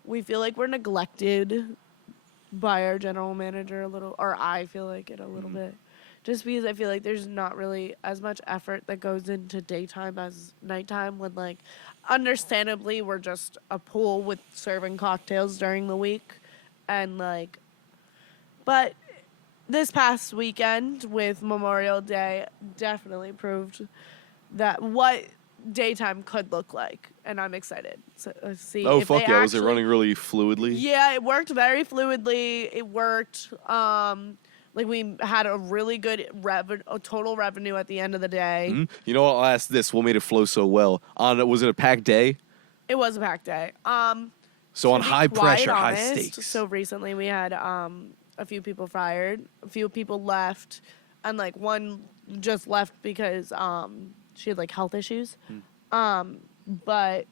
We feel like we're neglected by our general manager a little, or I feel like it a little bit. Just because I feel like there's not really as much effort that goes into daytime as nighttime, when, like, understandably we're just a pool with serving cocktails during the week. And, like, but this past weekend with Memorial Day definitely proved that what daytime could look like, and I'm excited to see. Oh, if fuck they yeah. Was it actually- running really fluidly? Yeah, it worked very fluidly. It worked. Like, we had a really good total revenue at the end of the day. Mhm. You know what? I'll ask this. What made it flow so well? Was it a packed day? It was a packed day. So on To be high quite pressure, high honest, stakes. So recently we had a few people fired, a few people left, and, like, one just left because she had, like, health issues. But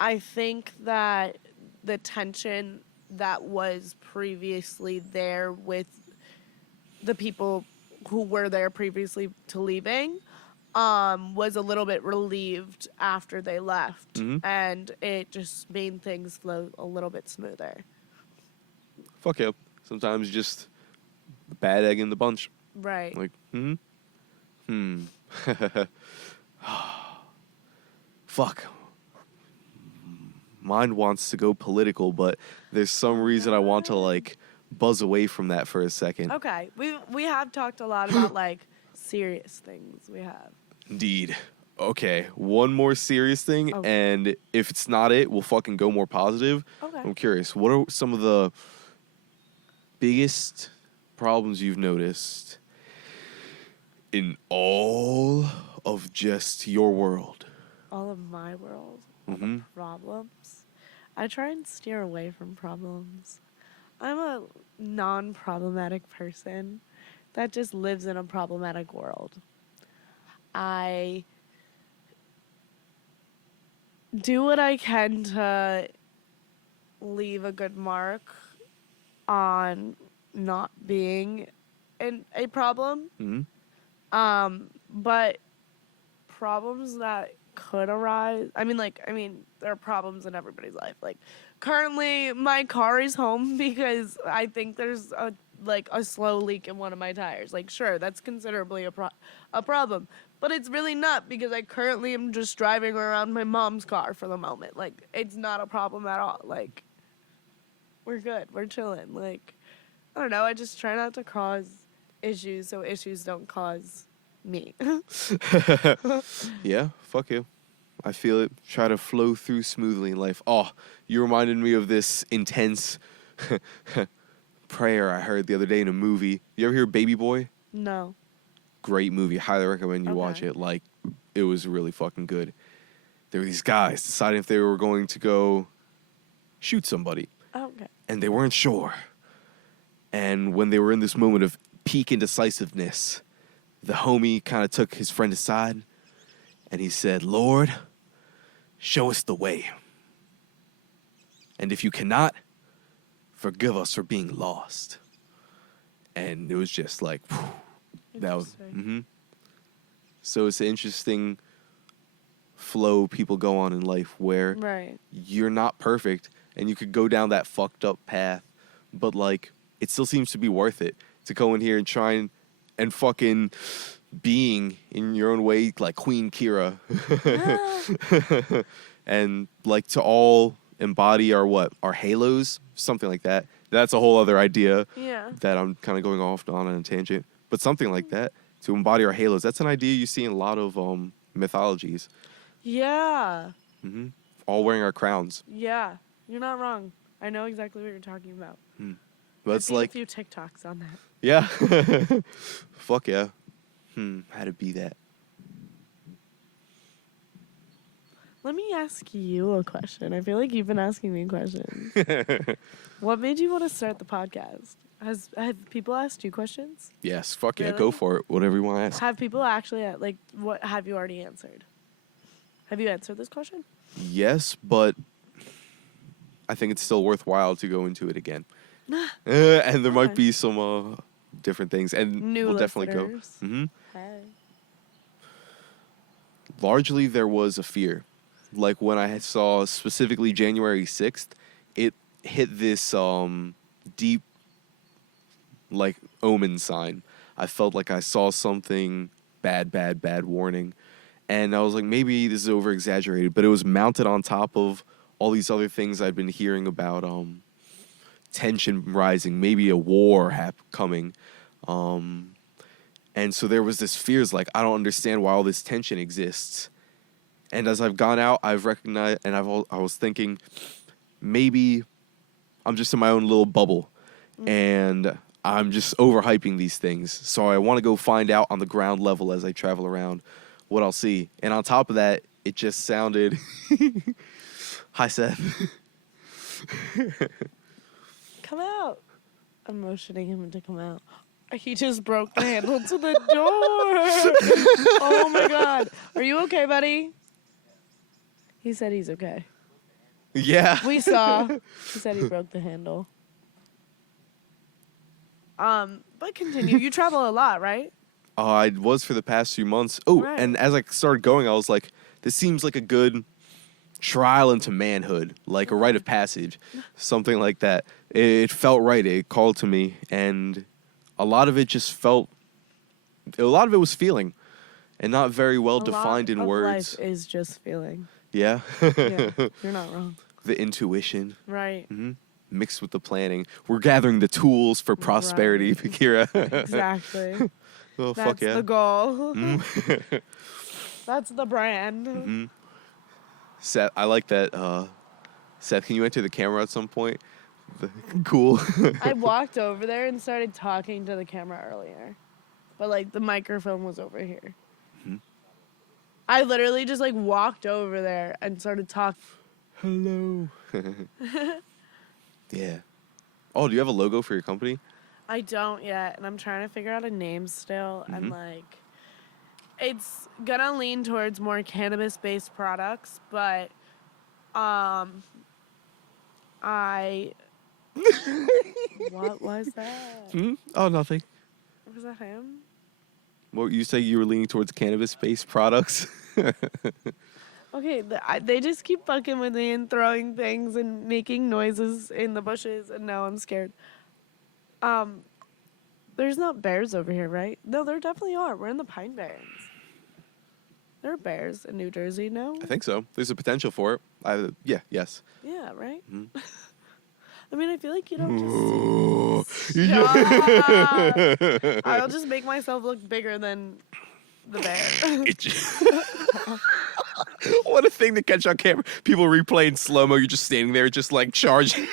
I think that the tension that was previously there with the people who were there previously to leaving was a little bit relieved after they left. And it just made things flow a little bit smoother. Fuck yeah. Sometimes just the bad egg in the bunch. Right. Like, Fuck. mind wants to go political, but there's some reason I want to like buzz away from that for a second. Okay, we have talked a lot about like serious things. We have. Indeed. Okay, one more serious thing, Okay. and if it's not it, we'll fucking go more positive. Okay. I'm curious, what are some of the biggest problems you've noticed in all of just your world? All of my world, all Mm-hmm. the problems. I try and steer away from problems. I'm a non-problematic person that just lives in a problematic world. I do what I can to leave a good mark on not being a problem. Mm-hmm. But problems that could arise. I mean, there are problems in everybody's life. Like, currently, my car is home because I think there's a slow leak in one of my tires. Like, sure, that's considerably a problem, but it's really not because I currently am just driving around my mom's car for the moment. Like, it's not a problem at all. Like, we're good. We're chilling. Like, I don't know. I just try not to cause issues so issues don't cause me. Yeah, fuck you. I feel it. Try to flow through smoothly in life. Oh, you reminded me of this intense prayer I heard the other day in a movie. You ever hear Baby Boy? No. Great movie. Highly recommend you Okay. watch it. Like, it was really fucking good. There were these guys deciding if they were going to go shoot somebody, Okay. and they weren't sure. And when they were in this moment of peak indecisiveness, the homie kind of took his friend aside, and he said, "Lord, show us the way. And if you cannot, forgive us for being lost." And it was just like, whew, that was. Interesting. So it's an interesting flow people go on in life where Right. you're not perfect and you could go down that fucked up path, but like it still seems to be worth it to go in here and try and fucking being in your own way like Queen Kira. And like to all embody our halos, something like that. That's a whole other idea Yeah. that I'm kind of going off on a tangent, but something like that, to embody our halos. That's an idea you see in a lot of mythologies. Yeah. All wearing our crowns. Yeah. You're not wrong. I know exactly what you're talking about. But I've it's seen like, a few TikToks on that. yeah. Fuck yeah. How to be that. Let me ask you a question. I feel like you've been asking me questions. What made you want to start the podcast? Have people asked you questions? Yes, fuck yeah, Really? go for it. Whatever you want to ask. Have people actually what have you already answered? Have you answered this question? Yes, but I think it's still worthwhile to go into it again. And there might Okay. be some different things, and New we'll definitely go. listeners. hmm Hey. Largely, there was a fear. Like when I saw specifically January 6th, it hit this deep, like, omen sign. I felt like I saw something bad warning. And I was like, maybe this is over exaggerated, but it was mounted on top of all these other things I'd been hearing about, tension rising, maybe a war coming. And so there was this fears like, I don't understand why all this tension exists. And as I've gone out, I've recognized, and I was thinking, maybe I'm just in my own little bubble, and I'm just overhyping these things. So I want to go find out on the ground level as I travel around what I'll see. And on top of that, it just sounded, hi Seth. Come out. I'm motioning him to come out. He just broke the handle to the door. Oh my god. Are you okay, buddy? He said he's okay. Yeah. We saw. He said he broke the handle. But continue. You travel a lot, right? I was for the past few months. Oh, Right. and as I started going, I was like, this seems like a good trial into manhood, like a rite of passage, something like that. It felt right. It called to me, and a lot of it just felt, a lot of it was feeling, and not very well A defined lot in of words. Life is just feeling. Yeah. Yeah, you're not wrong. The intuition. Right. Mixed with the planning. We're gathering the tools for prosperity, Right. Kira. Exactly. Oh, That's fuck yeah. the goal. That's the brand. Seth, I like that. Seth, can you enter the camera at some point? Cool. I walked over there and started talking to the camera earlier, but like the microphone was over here. I literally just like walked over there and started talking. Hello. Yeah. Oh, do you have a logo for your company? I don't yet, and I'm trying to figure out a name still, and like, it's gonna lean towards more cannabis-based products, but what was that? Oh, nothing. Was that him? Well, you say you were leaning towards cannabis-based products. Okay, they just keep fucking with me and throwing things and making noises in the bushes, and now I'm scared. There's not bears over here, right? No, there definitely are. We're in the Pine Barrens. There are bears in New Jersey, no? I think so. There's a potential for it. Yes. Yeah, right? I mean, I feel like you don't just... Yeah. Stop! I'll just make myself look bigger than the bear. What a thing to catch on camera. People replaying slow-mo. You're just standing there just like charging.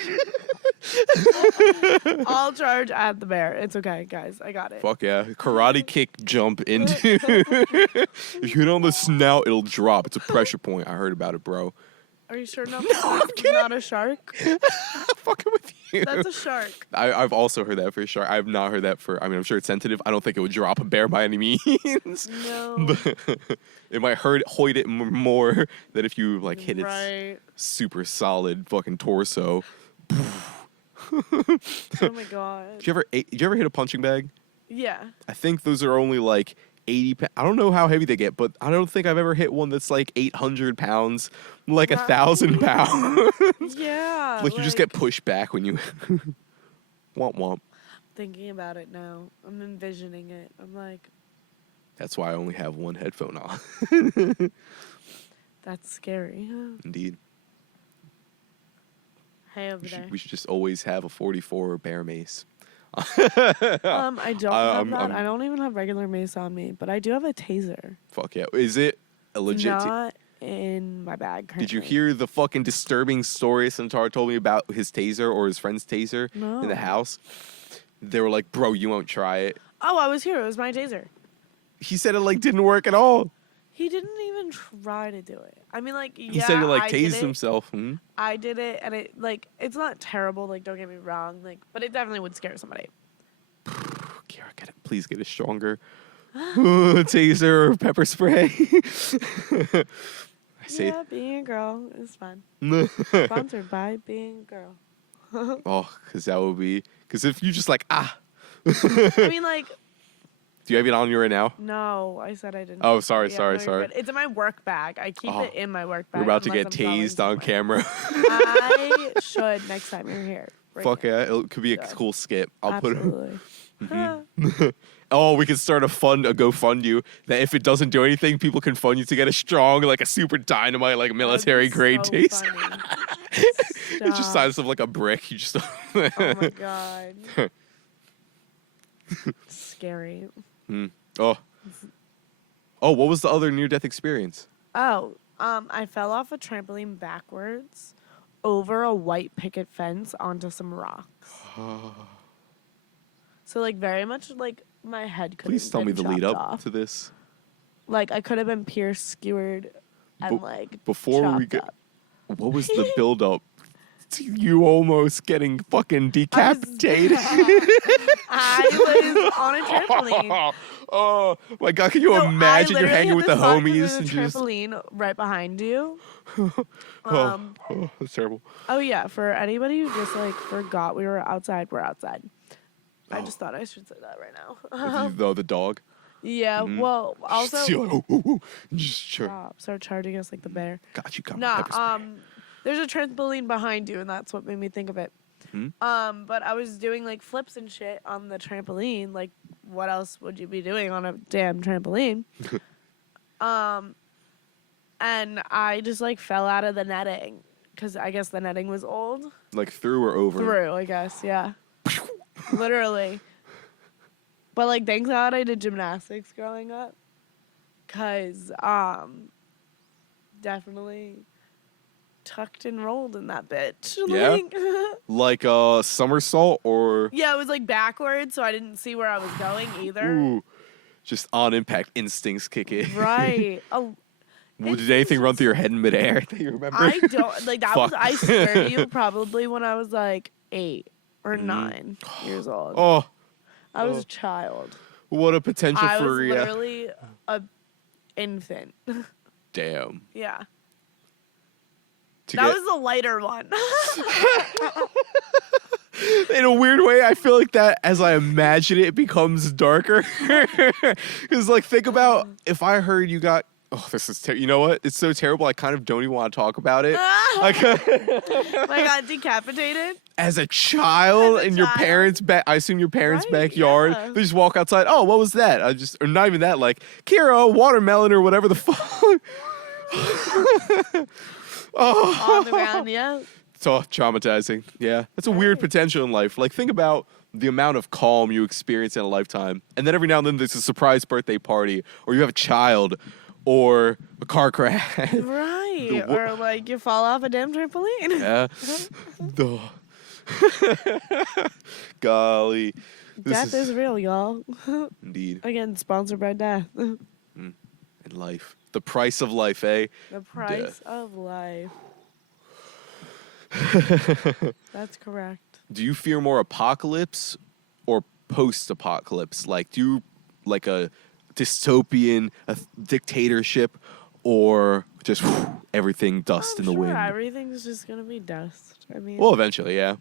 I'll charge at the bear. It's okay, guys. I got it. Fuck yeah. Karate kick jump into. If you hit on the snout, it'll drop. It's a pressure point. I heard about it, bro. Are you sure I'm that's not a shark? I'm fucking with you. That's a shark. I've also heard that for sure. I've not heard that for. I mean, I'm sure it's sensitive. I don't think it would drop a bear by any means. No. But it might hoit it more than if you like hit its Right. super solid fucking torso. Oh my god. Did you ever hit a punching bag? Yeah. I think those are only like 80 pounds. I don't know how heavy they get, but I don't think I've ever hit one that's like 800 pounds, like 1,000 pounds. Yeah. Like you just get pushed back when you womp womp. Thinking about it now. I'm envisioning it. I'm like, That's why I only have one headphone on. that's scary. Indeed. Hey, over there. We should just always have a 44 bear mace. I don't have that. I'm- I don't even have regular mace on me, but I do have a taser. Fuck yeah. Is it a legit? Not in my bag currently. Did you hear the fucking disturbing story Santar told me about his taser or his friend's taser in No. the house? They were like, bro, you won't try it. Oh, I was here. It was my taser. He said it like didn't work at all. He didn't even try to do it. I mean, like, yeah, He said he like I did tased it. himself. I did it, and it, like, it's not terrible, like, don't get me wrong, like, but it definitely would scare somebody. Kira, please get it stronger. Taser or pepper spray. I say Yeah, being a girl is fun. Sponsored by Being a Girl. Oh, because that would be. Because if you just like, I mean, like, do you have it on you right now? no, I said I didn't. Oh, sorry, Yeah, sorry, no, you're sorry. good. It's in my work bag. I keep Oh, it in my work bag. You're about to unless get I'm going tased on somewhere. camera. I should next time you're here. Right Fuck now. yeah, it could be a Yeah. cool skit. I'll put Absolutely. it. Oh, we could start a GoFund that if it doesn't do anything, people can fund you to get a strong, like a super dynamite, like military grade so taste. funny. It's just Stop. size of like a brick. You just. Oh my god. Scary. Oh. Oh, what was the other near-death experience? Oh, I fell off a trampoline backwards over a white picket fence onto some rocks. So like very much like my head could Please tell me the lead up off. to this. Like I could have been pierced, skewered, and Be- like before we chopped get- up. What was the build up to you almost getting fucking decapitated? I was on a trampoline. Oh my god, can you No, imagine I you're literally hanging had with to the slide 'cause homies there's and a just trampoline right behind you. oh, that's terrible. Oh yeah, for anybody who just like forgot we were outside, we're outside. I Oh. just thought I should say that right now. The dog. Yeah, well, also Just sure. start charging us like the bear. Got you. Got my Nah, pepper spray. there's a trampoline behind you, and that's what made me think of it. But I was doing like flips and shit on the trampoline. Like, what else would you be doing on a damn trampoline? And I just like fell out of the netting because I guess the netting was old. Like through or over? Through, I guess, yeah. Literally. But like, thank God I did gymnastics growing up, cause definitely tucked and rolled in that bitch. Yeah? Like a somersault or Yeah, it was like backwards, so I didn't see where I was going either. ooh, just on impact instincts kick in. Right. Well, did anything run through your head in midair that you remember? I don't like that was. Fuck. I swear to you, probably when I was like 8 or 9 years old. Oh, I was a child. what a potential I was for literally a infant. damn. Yeah, To that get, was the lighter one. in a weird way, I feel like that as I imagine it, it becomes darker. Because like, think about if I heard you got. Oh, this is you know what? It's so terrible. I kind of don't even want to talk about it. Like, I got decapitated. as a child As a in your child? parents' I assume your parents' Right, backyard. yeah. They just walk outside. Oh, what was that? Or not even that. Like Kira, watermelon, or whatever the fuck. Oh, On the ground, yeah. so traumatizing. Yeah, that's a weird potential in life. Like, think about the amount of calm you experience in a lifetime, and then every now and then there's a surprise birthday party, or you have a child, or a car crash. Right. The wo- Or like you fall off a damn trampoline. Yeah. Duh. Golly. This Death is real, y'all. indeed Again, sponsored by death. in life. The price of life, eh? The price of life. That's correct. Do you fear more apocalypse or post-apocalypse? Like, do you like a dystopian, a dictatorship, or just everything dust in the I'm sure wind? everything's just gonna be dust. I mean, Well, eventually, yeah.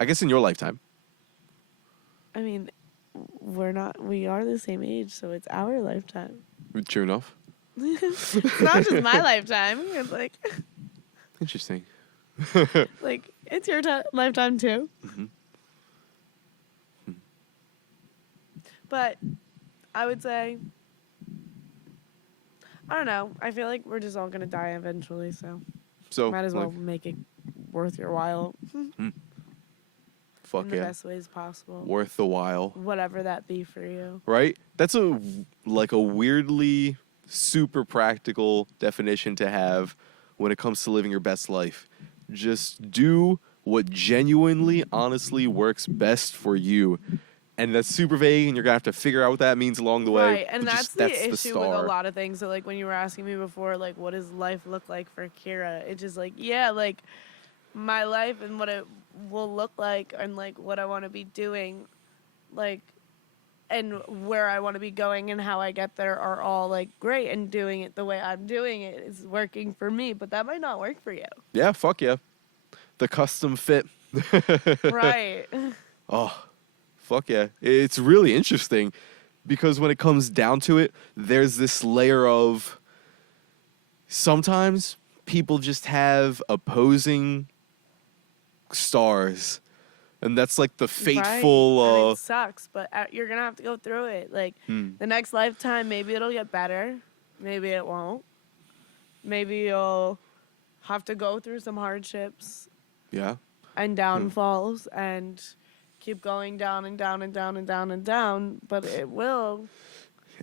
I guess in your lifetime. we are the same age, so it's our lifetime. True enough. It's not just my lifetime. It's like Interesting. it's your lifetime too. Mhm. But I would say, I don't know. I feel like we're just all gonna die eventually, so So, might as well like, make it worth your while fuck in the yeah. best ways possible. Worth the while. Whatever that be for you. Right? That's a weirdly super practical definition to have when it comes to living your best life. Just do what genuinely, honestly works best for you. And that's super vague, and you're gonna have to figure out what that means along the way. Right, and but that's just- the the issue with a star. lot of things. So, like, when you were asking me before, like, what does life look like for Kira? It's just like, yeah, like, my life and what it will look like and, like, what I want to be doing, like, and where I want to be going and how I get there are all, like, great. And doing it the way I'm doing it is working for me, but that might not work for you. Yeah, fuck yeah. The custom fit. Right. Oh, fuck yeah. It's really interesting because when it comes down to it, there's this layer of sometimes people just have opposing stars. And that's like the fateful. Right. And it sucks, but you're gonna have to go through it. Like Hmm. the next lifetime, maybe it'll get better, maybe it won't. Maybe you'll have to go through some hardships Yeah. and downfalls and keep going down and down and down and down and down. But it will.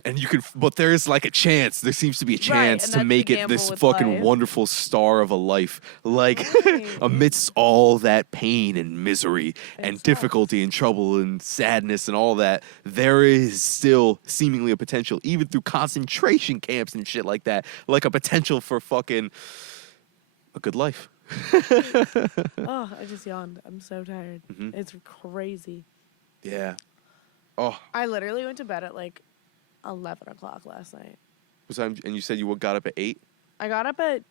And you can, but there's like a chance. There seems to be a chance and to that's make the it gamble this with fucking life. wonderful star of a life. Like, Right. amidst all that pain and misery and Exactly. difficulty and trouble and sadness and all that, there is still seemingly a potential, even through concentration camps and shit like that, like a potential for fucking a good life. Oh, I just yawned. I'm so tired. Mhm. It's crazy. Yeah. Oh, I literally went to bed at like 11 o'clock last night. was time? And you said you got up at 8? I got up at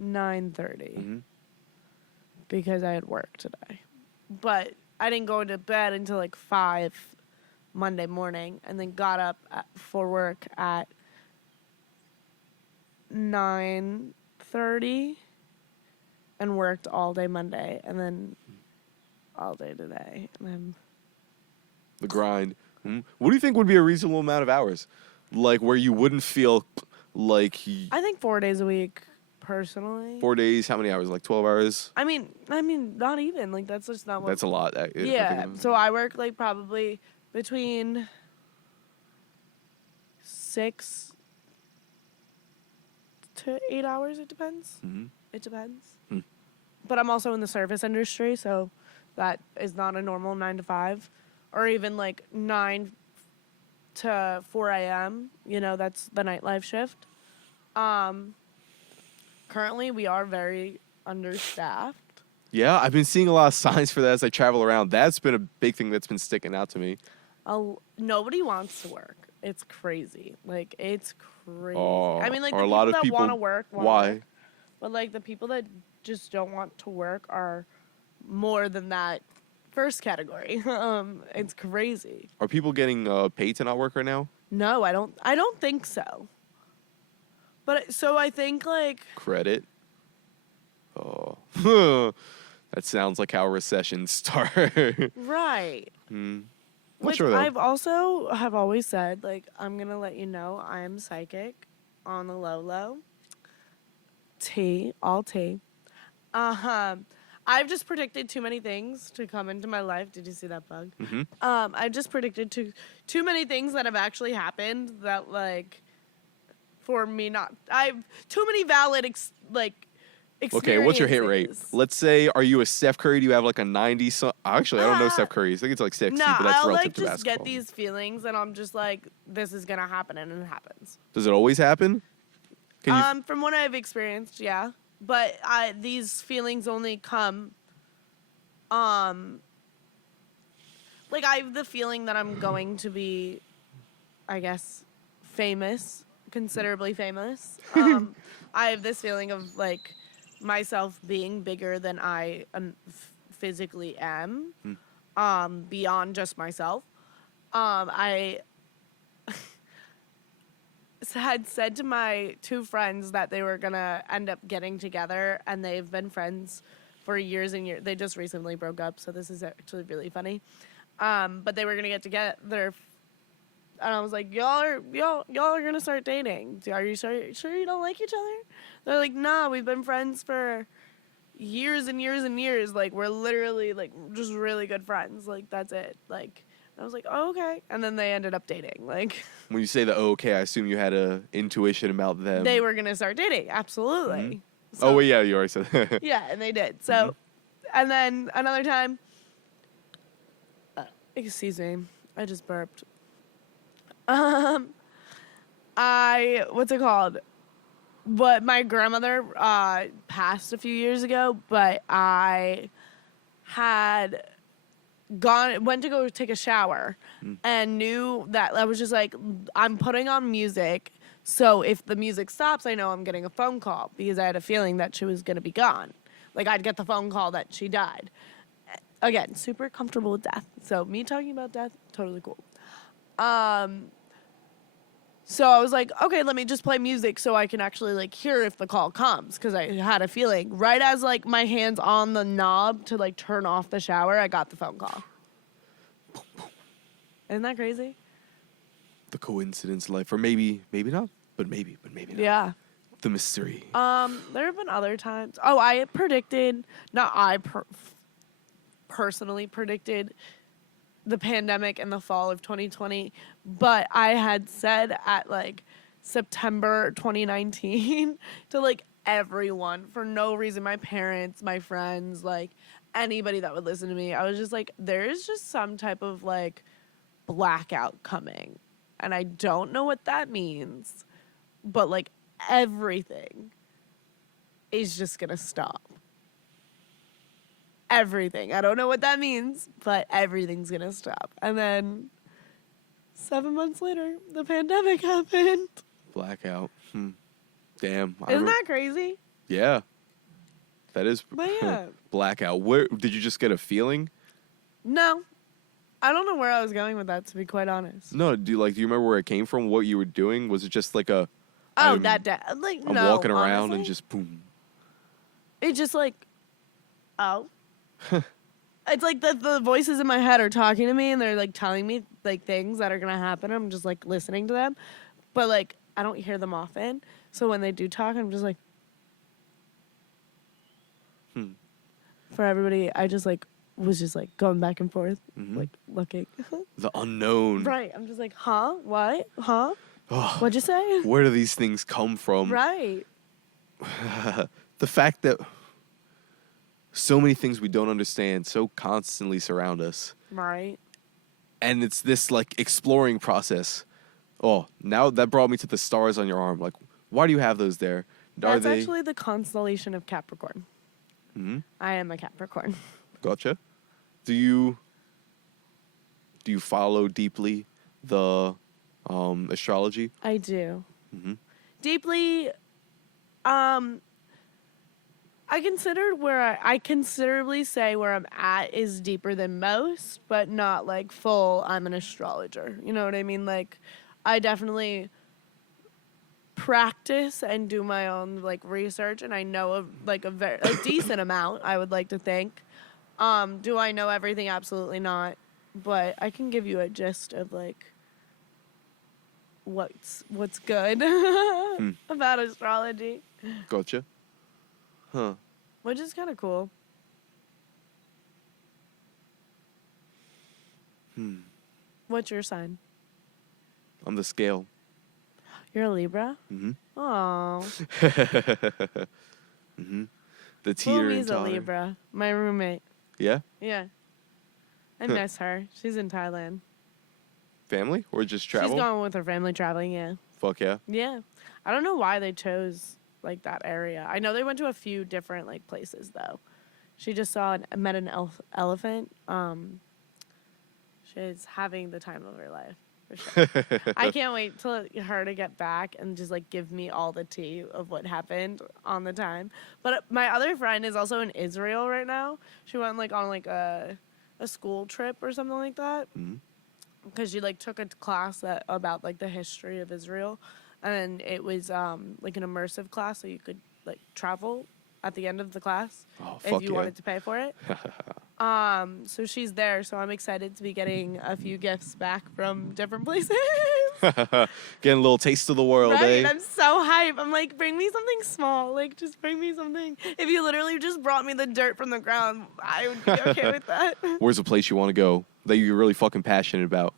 9:30 Mm-hmm. because I had work today. But I didn't go to bed until like 5 Monday morning and then got up for work at 9:30 and worked all day Monday and then all day today. And then The grind. What do you think would be a reasonable amount of hours? Like where you wouldn't feel like I think 4 days a week personally. 4 days, how many hours? Like 12 hours? I mean, not even. Like, that's just not what. That's a lot. Yeah. So I work, like, probably between 6 to 8 hours. It depends. Mhm. It depends. Hmm. But I'm also in the service industry, so that is not a normal 9 to 5, or even like 9 to 4 a.m. You know, that's the nightlife shift. Currently, we are very understaffed. Yeah, I've been seeing a lot of signs for that as I travel around. That's been a big thing that's been sticking out to me. Nobody wants to work. It's crazy. Like, it's crazy. Oh, I mean, like, are the a people lot of that people- want to work, why? work. But, like, the people that just don't want to work are more than that first category. It's crazy. Are people getting paid to not work right now? No, I don't think so. But so I think, like, Credit? Oh. That sounds like how recessions start. right. Not Which sure, though. I've also have always said, like, I'm gonna let you know I am psychic on the low. All T. I've just predicted too many things to come into my life. Did you see that bug? Mm-hmm. I just predicted too many things that have actually happened that, like, for me not. I've too many valid Okay, what's your hit rate? experiences. Let's say, are you a Steph Curry? Do you have like a 90? Actually, I don't know Uh, Steph Curry. I think it's like 60, No, but that's I'll, relative like, to just basketball. get these feelings, and I'm just like, this is gonna happen, and it happens. Does it always happen? Can you? From what I've experienced, yeah. But these feelings only come, like, I have the feeling that I'm going to be, I guess, famous, considerably famous. I have this feeling of, like, myself being bigger than I physically am, beyond just myself. I had said to my two friends that they were gonna end up getting together, and they've been friends for years and years. They just recently broke up, so this is actually really funny. But they were gonna get together, and I was like, y'all are gonna start dating. Are you sure you don't like each other? They're like, nah, we've been friends for years and years and years. Like, we're literally, like, just really good friends. Like, that's it. Like, I was like, oh, okay. And then they ended up dating. Like, When you say the okay, I assume you had a intuition about them. they were gonna start dating. Absolutely. Mhm. So- Oh, well, yeah, you already said that. Yeah, and they did. So, and then another time, excuse me, I just burped. What's it called? But my grandmother passed a few years ago, but I went to go take a shower and knew that I was just like, I'm putting on music. So if the music stops, I know I'm getting a phone call, because I had a feeling that she was going to be gone. Like, I'd get the phone call that she died. Again, super comfortable with death. So me talking about death, totally cool. So I was like, okay, let me just play music so I can actually, like, hear if the call comes, because I had a feeling. Right as, like, my hand's on the knob to, like, turn off the shower, I got the phone call. Isn't that crazy? The coincidence life, or maybe not, but maybe not. Yeah. The mystery. There have been other times. Oh, I predicted, not I personally predicted the pandemic in the fall of 2020, but I had said at, like, September 2019 to, like, everyone for no reason, my parents, my friends, like, anybody that would listen to me. I was just like, there's just some type of, like, blackout coming, and I don't know what that means, but, like, everything is just gonna stop. Everything. I don't know what that means, but everything's gonna stop. And then 7 months later, the pandemic happened. Blackout. Damn. Isn't that crazy? Yeah. That is. But yeah. Blackout. Where did you just get a feeling? No. I don't know where I was going with that, to be quite honest. No. Do you remember where it came from? What you were doing? Was it just like a? Oh, I'm- that day. Like, I'm no, walking around and honestly, just boom. It's just like, oh. It's like the voices in my head are talking to me, and they're, like, telling me, like, things that are gonna happen. I'm just, like, listening to them. But, like, I don't hear them often. So when they do talk, I'm just like, for everybody, I just like was just like going back and forth, Mhm. like looking. The unknown. Right. I'm just like, huh? What? Huh? Oh, What'd you say? where do these things come from? Right. The fact that so many things we don't understand so constantly surround us. Right. And it's this like exploring process. Oh, now that brought me to the stars on your arm. Like, why do you have those there? Are That's they? actually the constellation of Capricorn. Mhm. I am a Capricorn. Gotcha. Do you follow deeply the astrology? I do. Mm-hmm. Deeply, I considered where I considerably say where I'm at is deeper than most, but not like full. I'm an astrologer. You know what I mean? Like, I definitely practice and do my own like research, and I know a decent amount. I would like to think. Do I know everything? Absolutely not. But I can give you a gist of like what's good about astrology, Gotcha. Huh. which is kind of cool. What's your sign? I'm the scale. You're a Libra? Mm-hmm. Oh. Mm-hmm. The teeter and Boomi's a totter. Libra. My roommate. Yeah? Yeah. I miss her. She's in Thailand. Family? Or just travel? She's going with her family traveling, yeah. Fuck yeah. Yeah. I don't know why they chose like that area. I know they went to a few different like places though. She just met an elephant. She's having the time of her life. For sure. I can't wait till her to get back and just like give me all the tea of what happened on the time. But my other friend is also in Israel right now. She went like on like a school trip or something like that. Mhm. Because she like took a class about like the history of Israel, and it was like an immersive class, so you could like travel at the end of the class Oh, if fuck you yeah. wanted to pay for it. So she's there, so I'm excited to be getting a few gifts back from different places. Getting a little taste of the world, Right, eh? I'm so hype. I'm like, bring me something small. Like, just bring me something. If you literally just brought me the dirt from the ground, I would be okay with that. Where's a place you want to go that you're really fucking passionate about?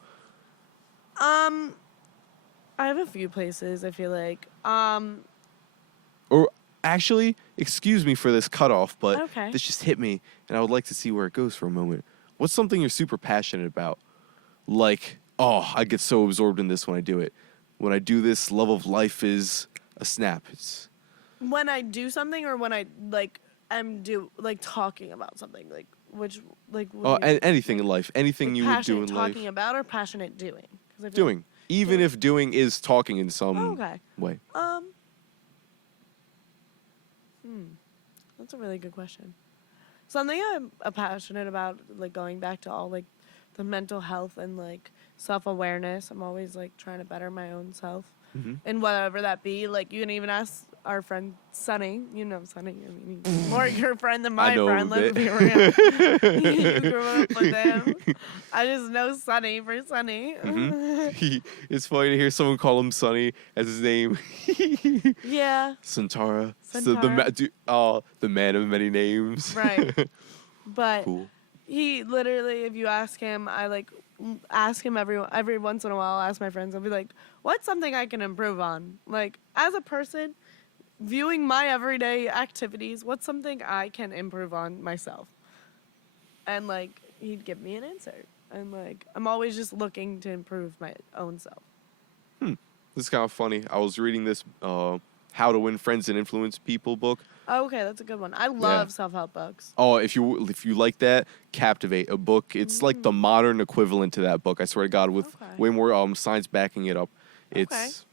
I have a few places, I feel like. Or actually, excuse me for this cutoff, but Okay. this just hit me, and I would like to see where it goes for a moment. What's something you're super passionate about? Like, oh, I get so absorbed in this when I do it. When I do this, love of life is a snap. It's When I do something or when I, like, am talking about something. Like, which, like, what do you- anything in life, anything like you would do passionate in life. talking about or passionate doing? 'Cause I feel Doing. Even doing. if doing is talking in some Oh, okay. way. That's a really good question. Something I'm passionate about, like going back to all like the mental health and like self-awareness. I'm always like trying to better my own self, and whatever that be. Like you can even ask our friend Sunny. You know Sunny. I mean, he's more your friend than my I know friend. him a Let's bit. be real. You grew up with him. I just know Sunny for Sunny. It's funny to hear someone call him Sonny as his name. Yeah. Santara. Santara. The man of many names. Right. But Cool. he literally, if you ask him, I like ask him every once in a while. I'll ask my friends. I'll be like, "What's something I can improve on?" Like as a person, viewing my everyday activities, what's something I can improve on myself? And like he'd give me an answer. And like I'm always just looking to improve my own self. This is kind of funny. I was reading this How to Win Friends and Influence People book. Oh, okay, that's a good one. I love self-help books. Oh, if you like that, Captivate, a book. It's like the modern equivalent to that book. I swear to God, with Okay. way more science backing it up. It's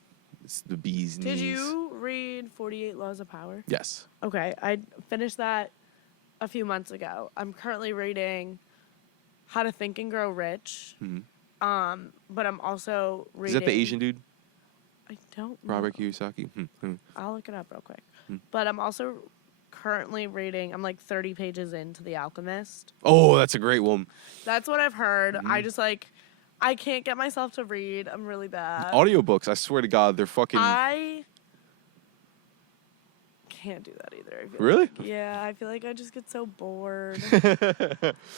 the bee's knees. Did you read 48 Laws of Power? Yes. Okay, I finished that a few months ago. I'm currently reading How to Think and Grow Rich. But I'm also Is reading. that the Asian dude, I don't know. Robert Kiyosaki? I'll look it up real quick. But I'm also currently reading. I'm like 30 pages into The Alchemist. Oh, that's a great one. That's what I've heard. I just like. I can't get myself to read. I'm really bad. Audiobooks, I swear to God, they're fucking. I can't do that either. I feel Really? like. Yeah, I feel like I just get so bored.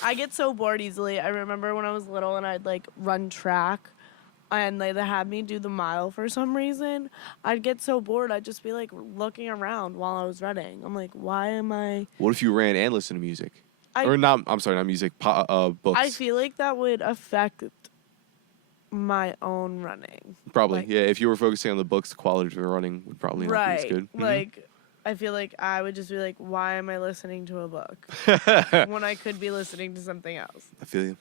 I get so bored easily. I remember when I was little and I'd like run track and they had me do the mile for some reason. I'd get so bored. I'd just be like looking around while I was running. I'm like, why am I? What if you ran and listened to music? I- Or not, I'm sorry, not music, books. I feel like that would affect my own running. Probably, like- yeah. If you were focusing on the books, the quality of the running would probably not be as Right. good. Mhm. Like, I feel like I would just be like, why am I listening to a book when I could be listening to something else? I feel you.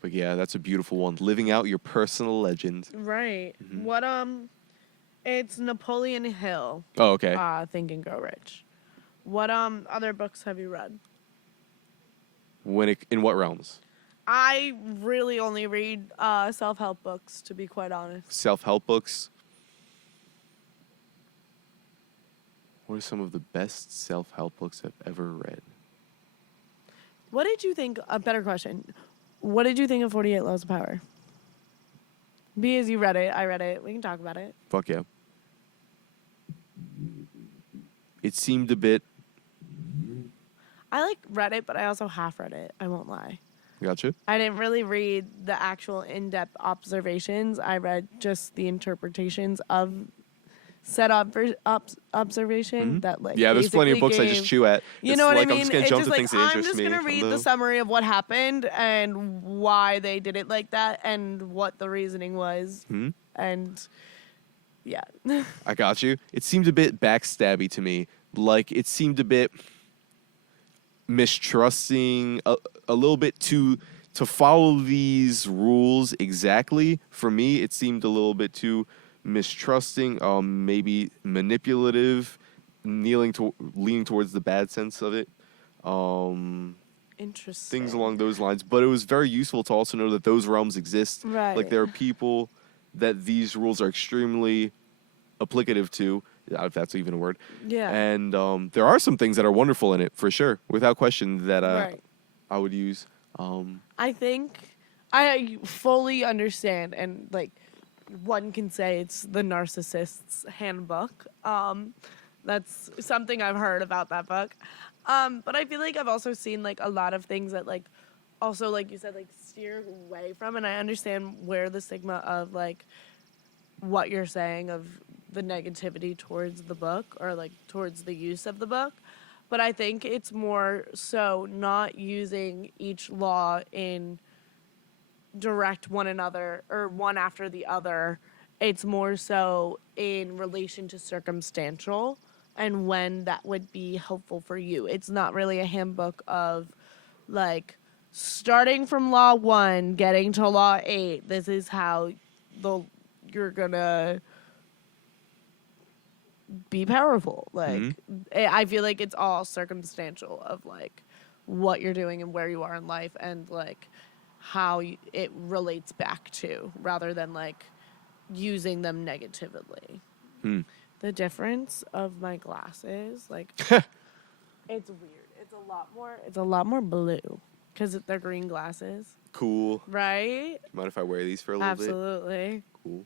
But yeah, that's a beautiful one. Living out your personal legend. Right. Mhm. What it's Napoleon Hill. Oh, okay. Think and Grow Rich. What other books have you read? In what realms? I really only read self-help books, to be quite honest. Self-help books. What are some of the best self-help books I've ever read? What did you think? A better question. What did you think of 48 Laws of Power? Because you read it, I read it. We can talk about it. Fuck yeah. It seemed a bit... I read it, but I also half read it. I won't lie. Gotcha. I didn't really read the actual in-depth observations. I read just the interpretations of said observation that Yeah, there's plenty of basically books I just gave- chew at. You It's know what like I mean? I'm just gonna It's jump just to like things that I'm interest just me. gonna from read the summary of what happened and why they did it like that and what the reasoning was. Hmm? And yeah. I got you. It seemed a bit backstabby to me. Like, it seemed a bit mistrusting, a little bit to follow these rules exactly. For me, it seemed a little bit too mistrusting, maybe manipulative, leaning towards the bad sense of it. Interesting. Things along those lines. But it was very useful to also know that those realms exist. Right. Like, there are people that these rules are extremely applicative to, if that's even a word. Yeah. And there are some things that are wonderful in it, for sure, without question, that Right. I would use. I think I fully understand, and one can say it's the narcissist's handbook. That's something I've heard about that book. But I feel like I've also seen a lot of things that also like you said steer away from, and I understand where the stigma of what you're saying of the negativity towards the book or towards the use of the book. But I think it's more so not using each law in direct one another or one after the other. It's more so in relation to circumstantial and when that would be helpful for you. It's not really a handbook of starting from law 1, getting to law 8. This is how you're gonna be powerful. I feel like it's all circumstantial of what you're doing and where you are in life and how it relates back to, rather than using them negatively. The difference of my glasses, it's weird. It's a lot more blue because they're green glasses, Cool. right? Mind if I wear these for a little bit? Absolutely. Cool.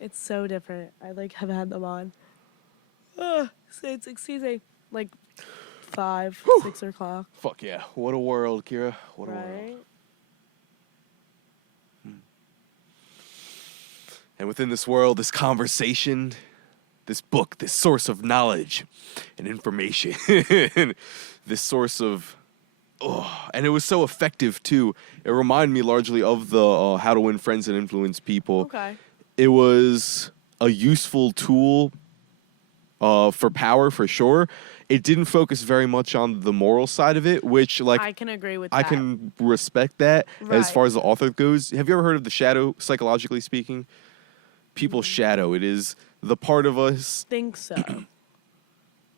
It's so different. I have had them on. It's excuse 5, 6 o'clock. Fuck yeah. What a world, Kira. What a world. Right? And within this world, this conversation, this book, this source of knowledge and information, this source of... and it was so effective, too. It reminded me largely of the How to Win Friends and Influence People. Okay. It was a useful tool for power, for sure. It didn't focus very much on the moral side of it, which, I can agree with that. I can respect that as Right. far as the author goes. Have you ever heard of the shadow, psychologically speaking? People's shadow. It is the part of us, think so.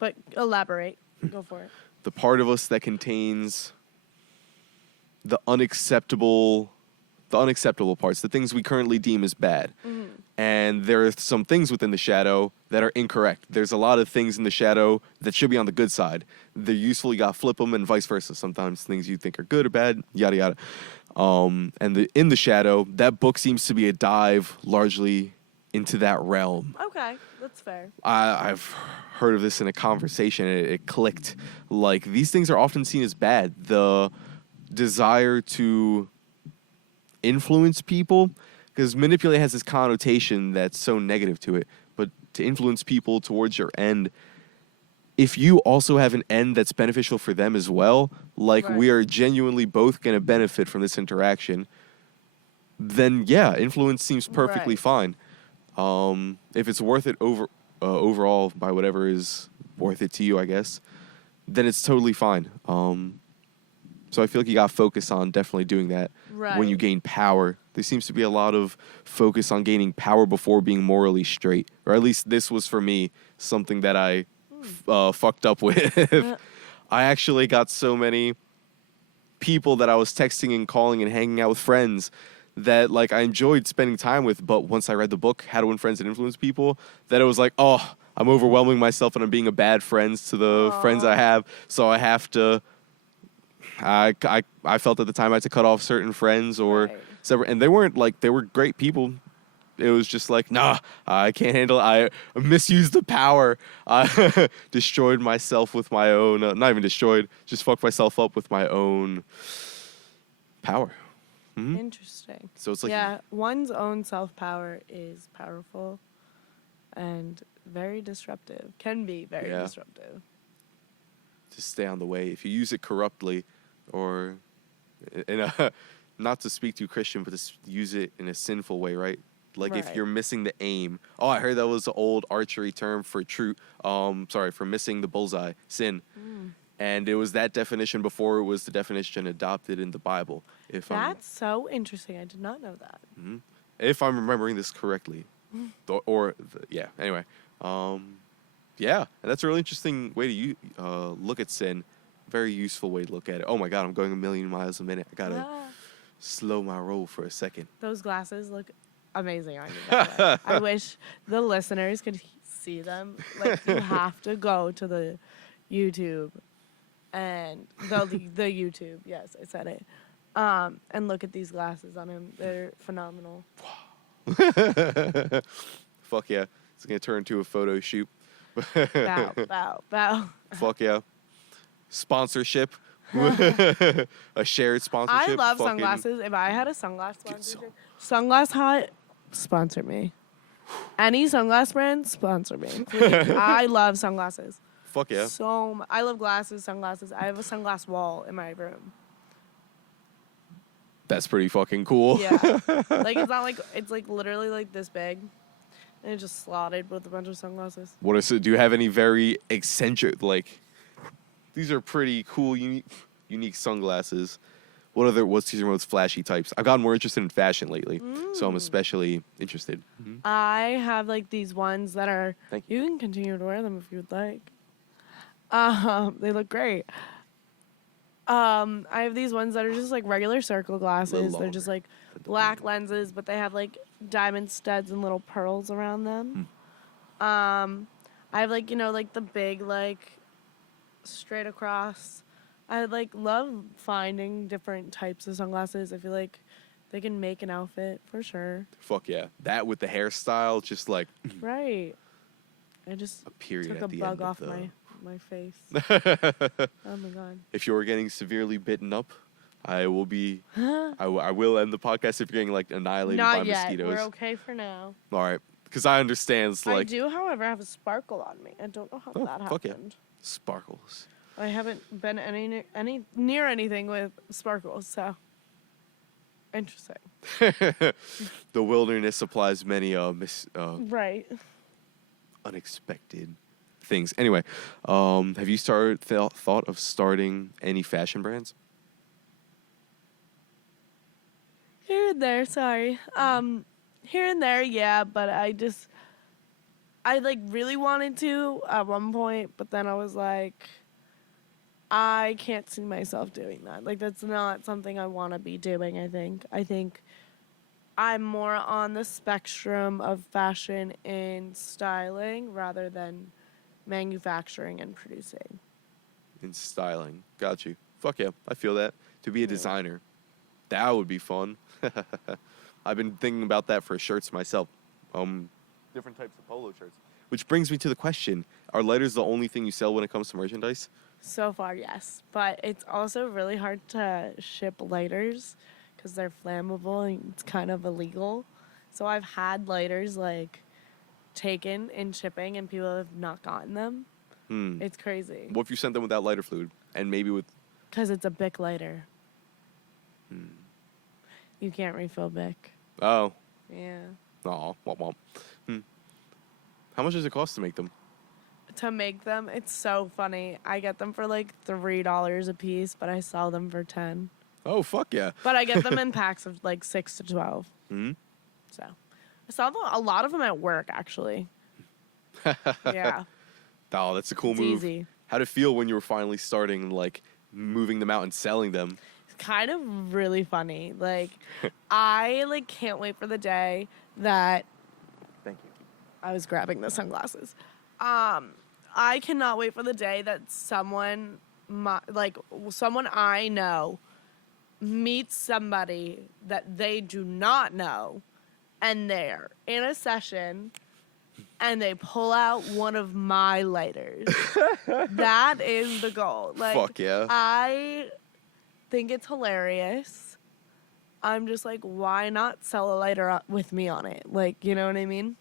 But elaborate. Go for it. the part of us that contains the unacceptable parts, the things we currently deem as bad. And there are some things within the shadow that are incorrect. There's a lot of things in the shadow that should be on the good side. They're useful, you gotta flip them, and vice versa. Sometimes things you think are good or bad, yada yada. And In the Shadow, that book seems to be a dive largely into that realm. Okay, that's fair. I've heard of this in a conversation. It clicked. Like, these things are often seen as bad. The desire to influence people, because manipulate has this connotation that's so negative to it. But to influence people towards your end, if you also have an end that's beneficial for them as well, like Right. we are genuinely both going to benefit from this interaction, then yeah, influence seems perfectly Right. fine. If it's worth it overall by whatever is worth it to you, I guess, then it's totally fine. So I feel like you got to focus on definitely doing that when you Right. gain power. There seems to be a lot of focus on gaining power before being morally straight, or at least this was for me something that I fucked up with. I actually got so many people that I was texting and calling and hanging out with friends that like I enjoyed spending time with, but once I read the book How to Win Friends and Influence People, that it was like, oh, I'm overwhelming myself and I'm being a bad friend to the friends I have, so I have to I felt at the time I had to cut off certain friends or Right. separate, and they weren't like, they were great people. It was just like, nah, I can't handle it. I misused the power. I destroyed myself with my own, not even destroyed, just fucked myself up with my own power. Interesting. So it's like, yeah, one's own self power is powerful and very disruptive. Can be very Yeah. disruptive. just stay on the way. If you use it corruptly or in a, not to speak too Christian, but to use it in a sinful way, right? Like if Right. you're missing the aim. Oh, I heard that was the old archery term for for missing the bullseye, sin. And it was that definition before it was the definition adopted in the Bible. That's so interesting. I did not know that. If I'm remembering this correctly. Yeah, anyway. Yeah, and that's a really interesting way to look at sin. Very useful way to look at it. Oh my God, I'm going a million miles a minute. I gotta Ah, slow my roll for a second. those glasses look amazing on you. by the way. I wish the listeners could see them. Like you have to go to the YouTube and the YouTube. Yes, I said it. And look at these glasses on him. They're phenomenal. Fuck yeah. It's gonna turn into a photo shoot. Bow, bow, bow. Fuck yeah. Sponsorship. A shared sponsorship. I love Fucking- sunglasses. If I had a sunglass Get sponsorship, Sunglass Hut, sponsor me. Any sunglass brand, sponsor me. Please. I love sunglasses. Fuck yeah. I love glasses, sunglasses. I have a sunglass wall in my room. That's pretty fucking cool. Yeah. Like it's not like it's like literally like this big. And it's just slotted with a bunch of sunglasses. What is it? Do you have any very eccentric, like, these are pretty cool, unique sunglasses. What's these most flashy types? I've gotten more interested in fashion lately, so I'm especially interested. I have like these ones that are. Thank You can continue to wear them if you'd like. They look great. I have these ones that are just like regular circle glasses. They're just like black lenses, but they have like diamond studs and little pearls around them. I have like like the big like straight across. I like love finding different types of sunglasses. I feel like they can make an outfit for sure. Fuck yeah. That with the hairstyle, just like Right. I just a period took at a the bug end off of the... my face. Oh my god. If you're getting severely bitten up, I will be. I will end the podcast if you're getting like annihilated by Not yet. mosquitoes. We're okay for now. All right, because I understand. It's I like do, however, have a sparkle on me. I don't know how Oh, that fuck yeah. happened. sparkles. I haven't been any near anything with sparkles, so interesting. The wilderness supplies many Right. unexpected things. Anyway, have you thought of starting any fashion brands? Here and there, sorry. Here and there, yeah, but I like really wanted to at one point, but then I was like, I can't see myself doing that. Like that's not something I want to be doing, I think I'm more on the spectrum of fashion and styling rather than manufacturing and producing. In styling. Got you. Fuck yeah. I feel that. To be a designer, That would be fun. I've been thinking about that for shirts myself. Different types of polo shirts. Which brings me to the question: are lighters the only thing you sell when it comes to merchandise? So far, yes. But it's also really hard to ship lighters because they're flammable and it's kind of illegal. So I've had lighters like taken in shipping and people have not gotten them. It's crazy. What if you sent them without lighter fluid and maybe with? Because it's a Bic lighter. You can't refill Bic. Oh. Yeah. Aw, womp womp. How much does it cost to make them? To make them, it's so funny. I get them for like $3 a piece, but I sell them for 10. Oh, fuck yeah. But I get them in packs of like 6 to 12. Hmm. So I sell them, a lot of them at work, actually. Yeah. Oh, that's a cool It's move. easy. How'd it feel when you were finally starting, like, moving them out and selling them? It's kind of really funny. Like, I like can't wait for the day that Thank you. I was grabbing the sunglasses. I cannot wait for the day that someone I know meets somebody that they do not know, and they're in a session, and they pull out one of my lighters. That is the goal. Like, Fuck yeah. I think it's hilarious. I'm just like, why not sell a lighter with me on it? Like, you know what I mean?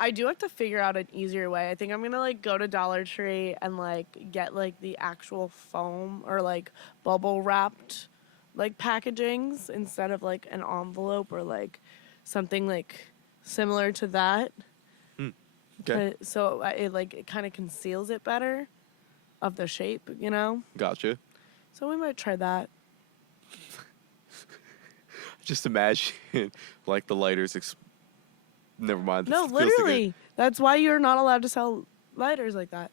I do have to figure out an easier way. I think I'm gonna like go to Dollar Tree and like get like the actual foam or like bubble wrapped like packagings instead of like an envelope or like something like similar to that. Okay. So it kind of conceals it better of the shape, you know? Gotcha. So we might try that. Just imagine, like, the lighters. Never mind. No, This feels like a- literally. That's why you're not allowed to sell lighters like that.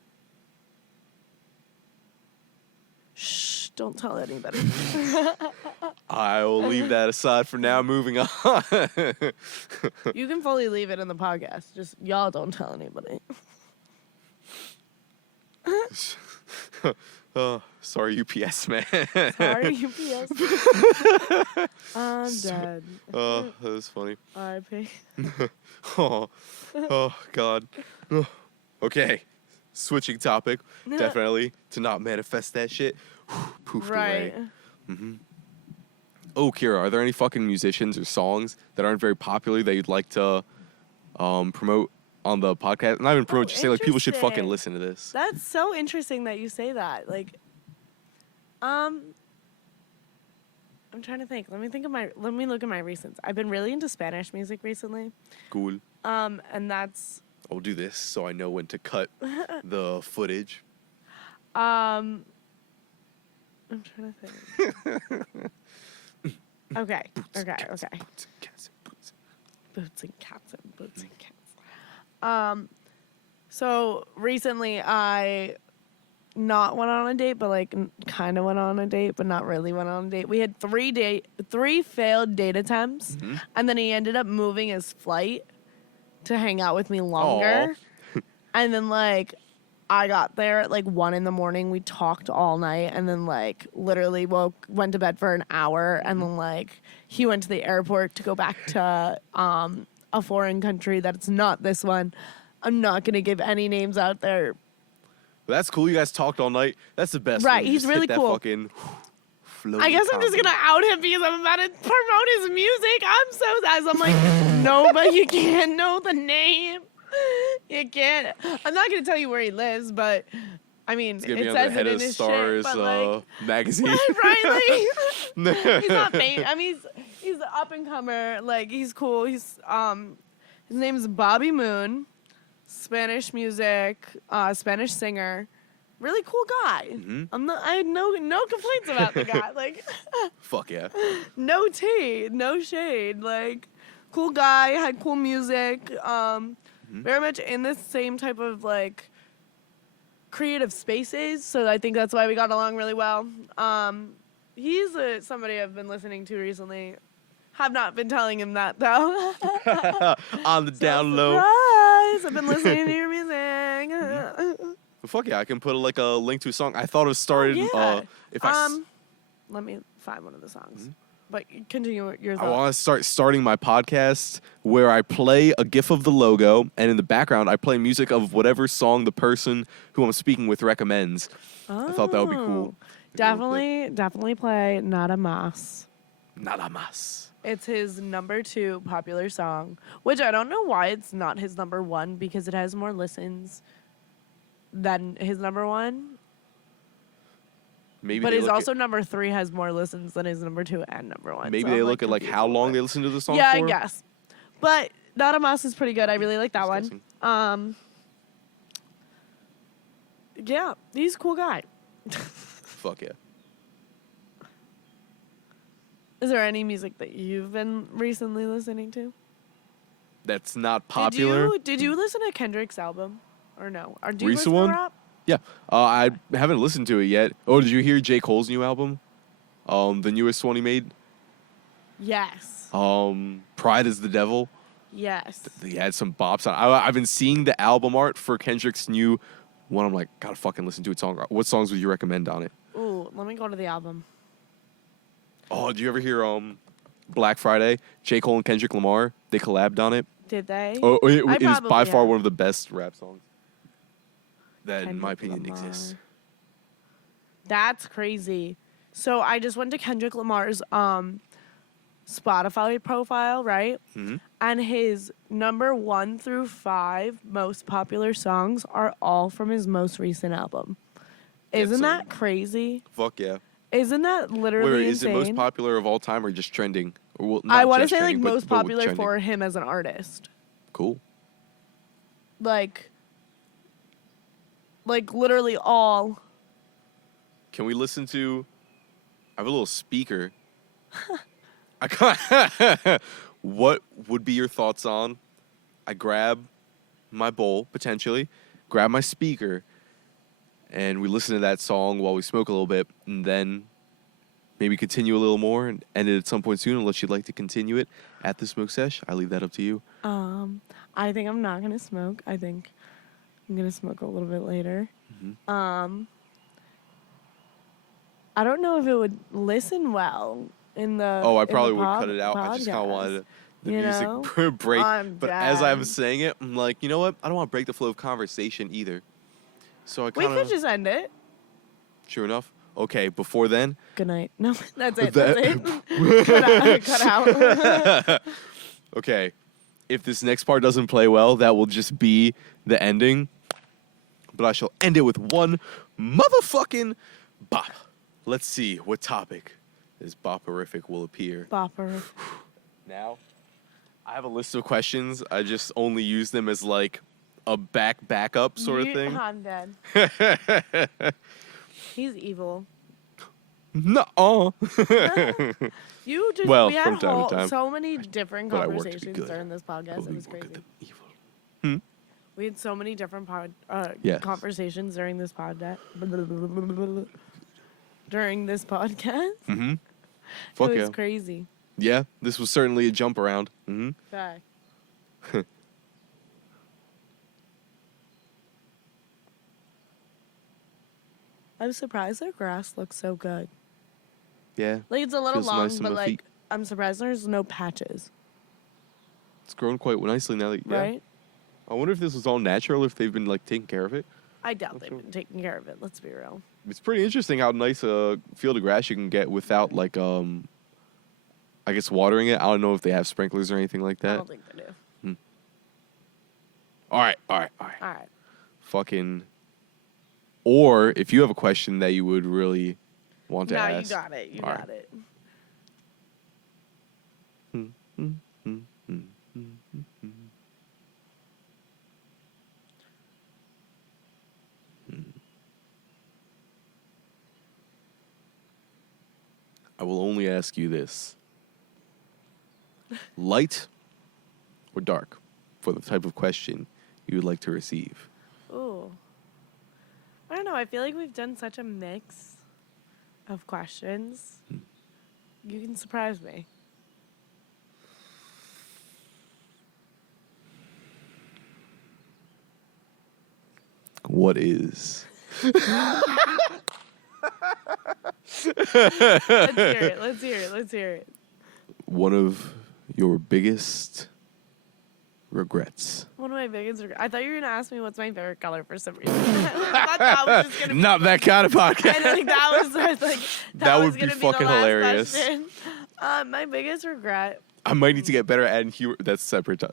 Shh, don't tell anybody. I'll leave that aside for now. Moving on. You can fully leave it in the podcast. Just y'all don't tell anybody. Oh, sorry, UPS man. Sorry, UPS. I'm dead. Oh, that was funny. RIP. Oh, God. Okay, switching topic. Definitely to not manifest that shit. Poofed Right. away. Oh, Kira, are there any fucking musicians or songs that aren't very popular that you'd like to promote on the podcast? Not even promote, just say like people should fucking interesting. listen to this. That's so interesting that you say that. Like, I'm trying to think. Let me look at my recents. I've been really into Spanish music recently. Cool. And that's I'll do this so I know when to cut the footage. I'm trying to think. Okay. Cats and boots. Boots and cats. So recently I not went on a date, but like kind of went on a date, but not really went on a date. We had three failed date attempts, and then he ended up moving his flight to hang out with me longer. And then like I got there at like 1 a.m. We talked all night, and then like literally went to bed for an hour, and then like he went to the airport to go back to a foreign country that's not this one. I'm not gonna give any names out there. That's cool. You guys talked all night. That's the best. Right, when you he's just hit really that cool. Fucking I guess I'm just comedy. gonna out him because I'm about to promote his music. I'm so sad. I'm like, no, but you can't know the name. You can't. I'm not gonna tell you where he lives, but I mean, It's gonna be it on the says Head it in of his Stars shit. But like, magazine. right? Like, he's not famous. I mean, he's an up and comer. Like, he's cool. He's his name is Bobby Moon. Spanish music, Spanish singer. Really cool guy. I had no complaints about the guy. Like, Fuck yeah. no tea, no shade. Like, cool guy, had cool music. Very much in the same type of like creative spaces. So I think that's why we got along really well. He's somebody I've been listening to recently. Have not been telling him that though. On the down low. Surprise! I've been listening to your music. Fuck yeah, I can put like a link to a song. I thought it started yeah. if I Let me find one of the songs. But continue your I thought. want to starting my podcast where I play a GIF of the logo, and in the background I play music of whatever song the person who I'm speaking with recommends. I thought that would be cool. Definitely play Nada Mas. Nada más. It's his number 2 popular song, which I don't know why it's not his number 1 because it has more listens than his number 1. Maybe But they his look also number 3 has more listens than his number 2 and number 1. maybe so they I'm, look at like confused how a little long bit. they listen to the song Yeah, for. I guess. But Nada Mas is pretty good. I really like that Just one. Yeah, he's a cool guy. Fuck yeah. Is there any music that you've been recently listening to? That's not popular. Did you listen to Kendrick's album? Or no? Or do you Recent listen one? to rap? Yeah. I haven't listened to it yet. Oh, did you hear J. Cole's new album? The newest one he made? Yes. Pride is the Devil. Yes. He had some bops on. I've been seeing the album art for Kendrick's new one. I'm like, gotta fucking listen to it. What songs would you recommend on it? Ooh, let me go to the album. Oh, did you ever hear Black Friday? J. Cole and Kendrick Lamar. They collabed on it. Did they? Oh, it I is by probably far have. one of the best rap songs that, in my Kendrick opinion, Lamar. exists. That's crazy. So I just went to Kendrick Lamar's Spotify profile, right? Mm-hmm. And his number 1 through 5 most popular songs are all from his most recent album. Isn't that crazy? Fuck yeah. Isn't that literally Wait, is it insane? most popular of all time or just trending? Or, well, not I want to just say like trending, but most with popular trending. for him as an artist. Cool. Like literally all. Can we listen to? I have a little speaker. I can't. What would be your thoughts on? I grab my bowl potentially, grab my speaker, and we listen to that song while we smoke a little bit, and then maybe continue a little more and end it at some point soon. Unless you'd like to continue it at the smoke sesh, I leave that up to you. I think I'm not gonna smoke. I think I'm gonna smoke a little bit later. Mm-hmm. I don't know if it would listen well in the. Oh, I in the probably would cut it out. I just kind of podcast, wanted the you music know? break. I'm But as I was dead. saying it, I'm like, you know what? I don't want to break the flow of conversation either. So I We kind could of, just end it. sure enough. Okay, before then, Good night. No, that's it. That- That's it. Cut out. okay, if this next part doesn't play well, that will just be the ending. But I shall end it with one motherfucking bop. Let's see what topic this bopperific will appear. Bopper. Now, I have a list of questions. I just only use them as like a backup sort of thing. I'm dead. He's evil. Nuh-uh. You just Well, we had from time to time. so many different But I work to be conversations good. during this podcast. But It we was work crazy. at the evil. We had so many different Yes. conversations during this podcast. During this podcast, Mm-hmm. it Fuck was yeah. crazy. Yeah, this was certainly a jump around. Mm-hmm. Fact. I'm surprised their grass looks so good. Yeah, Like it's a little Feels long, nice on but my like feet. I'm surprised there's no patches. it's grown quite nicely now. That, yeah. Right? I wonder if this was all natural, if they've been like taking care of it. I doubt they've sure. been taking care of it. Let's be real. It's pretty interesting how nice a field of grass you can get without like I guess watering it. I don't know if they have sprinklers or anything like I that. don't think they do. All right. All right. Fucking. Or if you have a question that you would really want to No, ask. you got it. You All got right. it. I will only ask you this: light or dark, for the type of question you would like to receive. Ooh. I don't know. I feel like we've done such a mix of questions. You can surprise me. What is Let's hear it. Let's hear it. Let's hear it. One of your biggest regrets. One of my biggest regrets. I thought you were gonna ask me what's my favorite color for some reason. I thought that was just gonna be Not that kind of podcast. I think that was I was like That was would be gonna fucking the last hilarious. question. My biggest regret. I might need to get better at adding humor. That's separate.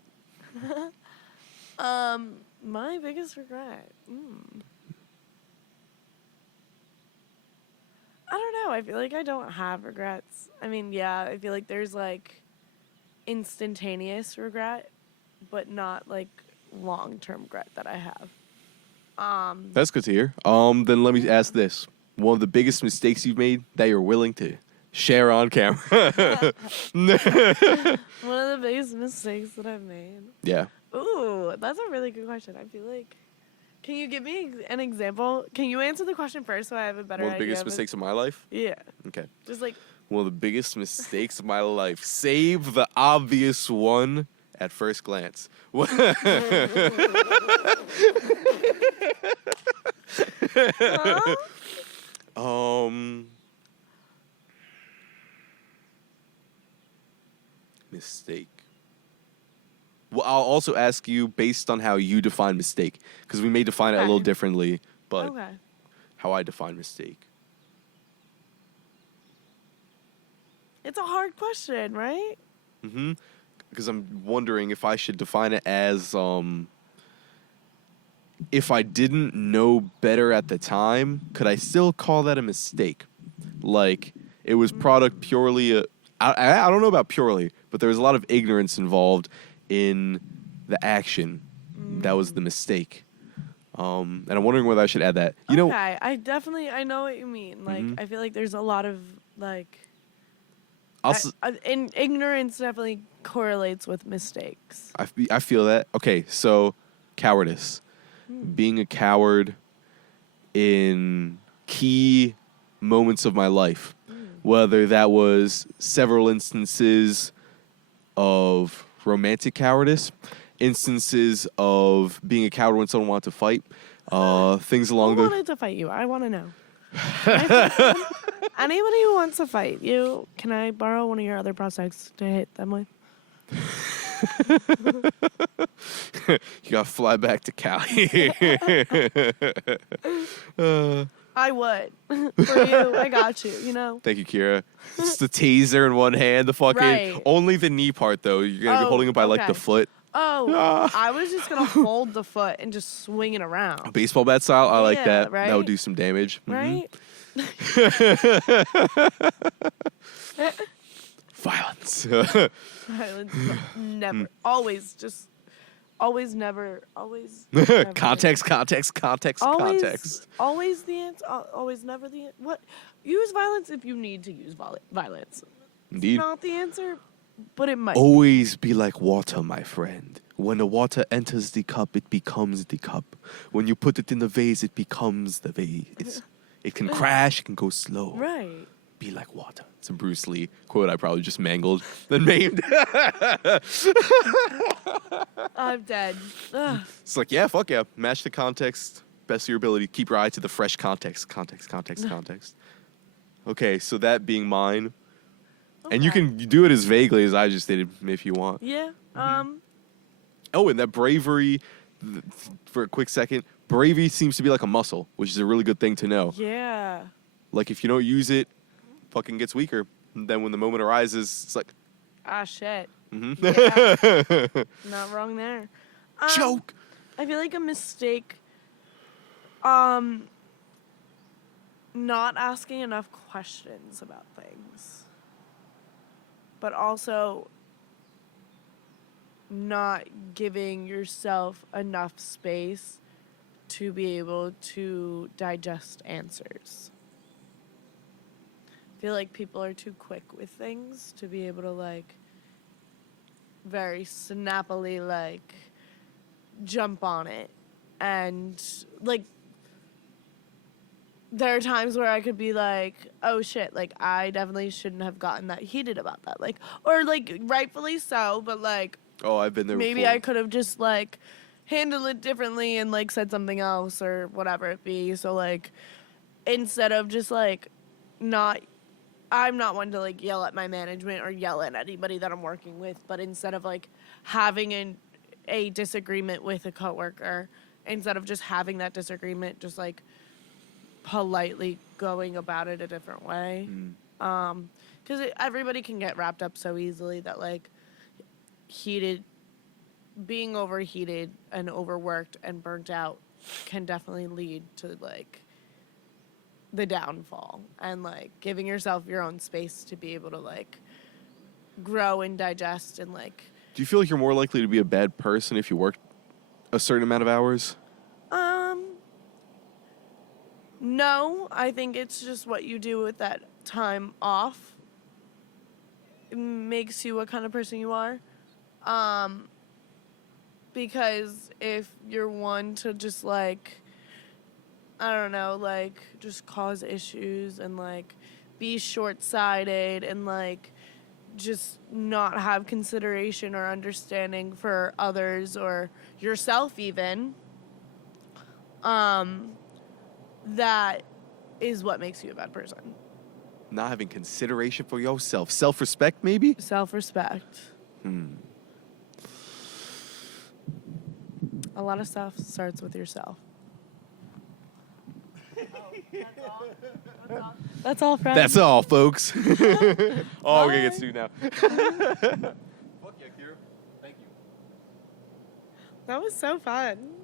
My biggest regret. I don't know. I feel like I don't have regrets. I mean, yeah, I feel like there's like instantaneous regret, but not like long-term regret that I have. That's good to hear. Then let me ask this: one of the biggest mistakes you've made that you're willing to share on camera. One of the biggest mistakes that I've made. Yeah. Ooh, that's a really good question. I feel like. Can you give me an example? Can you answer the question first so I have a better One of the idea? biggest of it? mistakes of my life. Yeah. Okay. Just like. One of the biggest mistakes of my life. Save the obvious one at first glance. Huh? Mistake. Well, I'll also ask you based on how you define mistake, because we may define it a little Okay. differently, but Okay. how I define mistake. It's a hard question, right? Mm-hmm. Because I'm wondering if I should define it as if I didn't know better at the time, could I still call that a mistake? Like it was product purely. I don't know about purely, but there was a lot of ignorance involved in the action. That was the mistake. And I'm wondering whether I should add that. You know, Okay, I know what you mean. Like, Mhm. I feel like there's a lot of like, I'll, s- ignorance definitely correlates with mistakes. I feel that. Okay, so cowardice. Being a coward in key moments of my life, whether that was several instances of romantic cowardice, instances of being a coward when someone wanted to fight, things along Who the. wanted to fight you? I want to know. Anybody who wants to fight you, can I borrow one of your other prospects to hit them with? You gotta fly back to Cali. I would. For you, I got you, you know? Thank you, Kira. It's the taser in one hand, the fucking Right. only the knee part though. You're gonna be Oh, holding it by like the okay. foot. Oh, I was just going to hold the foot and just swing it around. Baseball bat style, I like Yeah, that. That right? would do some damage. Mhm. Right? Violence. Violence, never. Always, never. Context. Always the answer. Always never the answer. What? Use violence if you need to use violence. Indeed. Not the answer, but it might. Always be like water, my friend. When the water enters the cup, it becomes the cup. When you put it in the vase, it becomes the vase. It can crash, it can go slow. Right. Be like water. It's a Bruce Lee quote I probably just mangled, then maimed. I'm dead. Ugh. It's like, yeah, fuck yeah. Match the context, best of your ability. Keep your eye to the fresh context. Okay, so that being mine. And you Okay. can do it as vaguely as I just did if you want. Yeah. Oh, and that bravery, for a quick second, bravery seems to be like a muscle, which is a really good thing to know. Yeah. Like, if you don't use it, fucking gets weaker. And then when the moment arises, it's like, Ah, shit. mm-hmm. Yeah. Not wrong there. Joke. I feel like a mistake. Not asking enough questions about things, but also not giving yourself enough space to be able to digest answers. I feel like people are too quick with things to be able to like very snappily like jump on it, and like there are times where I could be like, oh shit, like I definitely shouldn't have gotten that heated about that, like, or like rightfully so, but like Oh, I've been there maybe before. I could have just like handled it differently and like said something else or whatever it be. So like instead of just like not I'm not one to like yell at my management or yell at anybody that I'm working with, but instead of like having a disagreement with a coworker, instead of just having that disagreement, just like politely going about it a different way. Because everybody can get wrapped up so easily that like being overheated and overworked and burnt out can definitely lead to like the downfall, and like giving yourself your own space to be able to like grow and digest and like Do you feel like you're more likely to be a bad person if you work a certain amount of hours? no, I think it's just what you do with that time off. It makes you what kind of person you are. Because if you're one to just like, I don't know, like just cause issues and like be short-sighted and like just not have consideration or understanding for others or yourself even, that is what makes you a bad person. Not having consideration for yourself. Self-respect, maybe? Self-respect. A lot of stuff starts with yourself. That's all, friends. That's all, folks. Oh, we're going to get sued now. Fuck yeah, Kira. Thank you. That was so fun.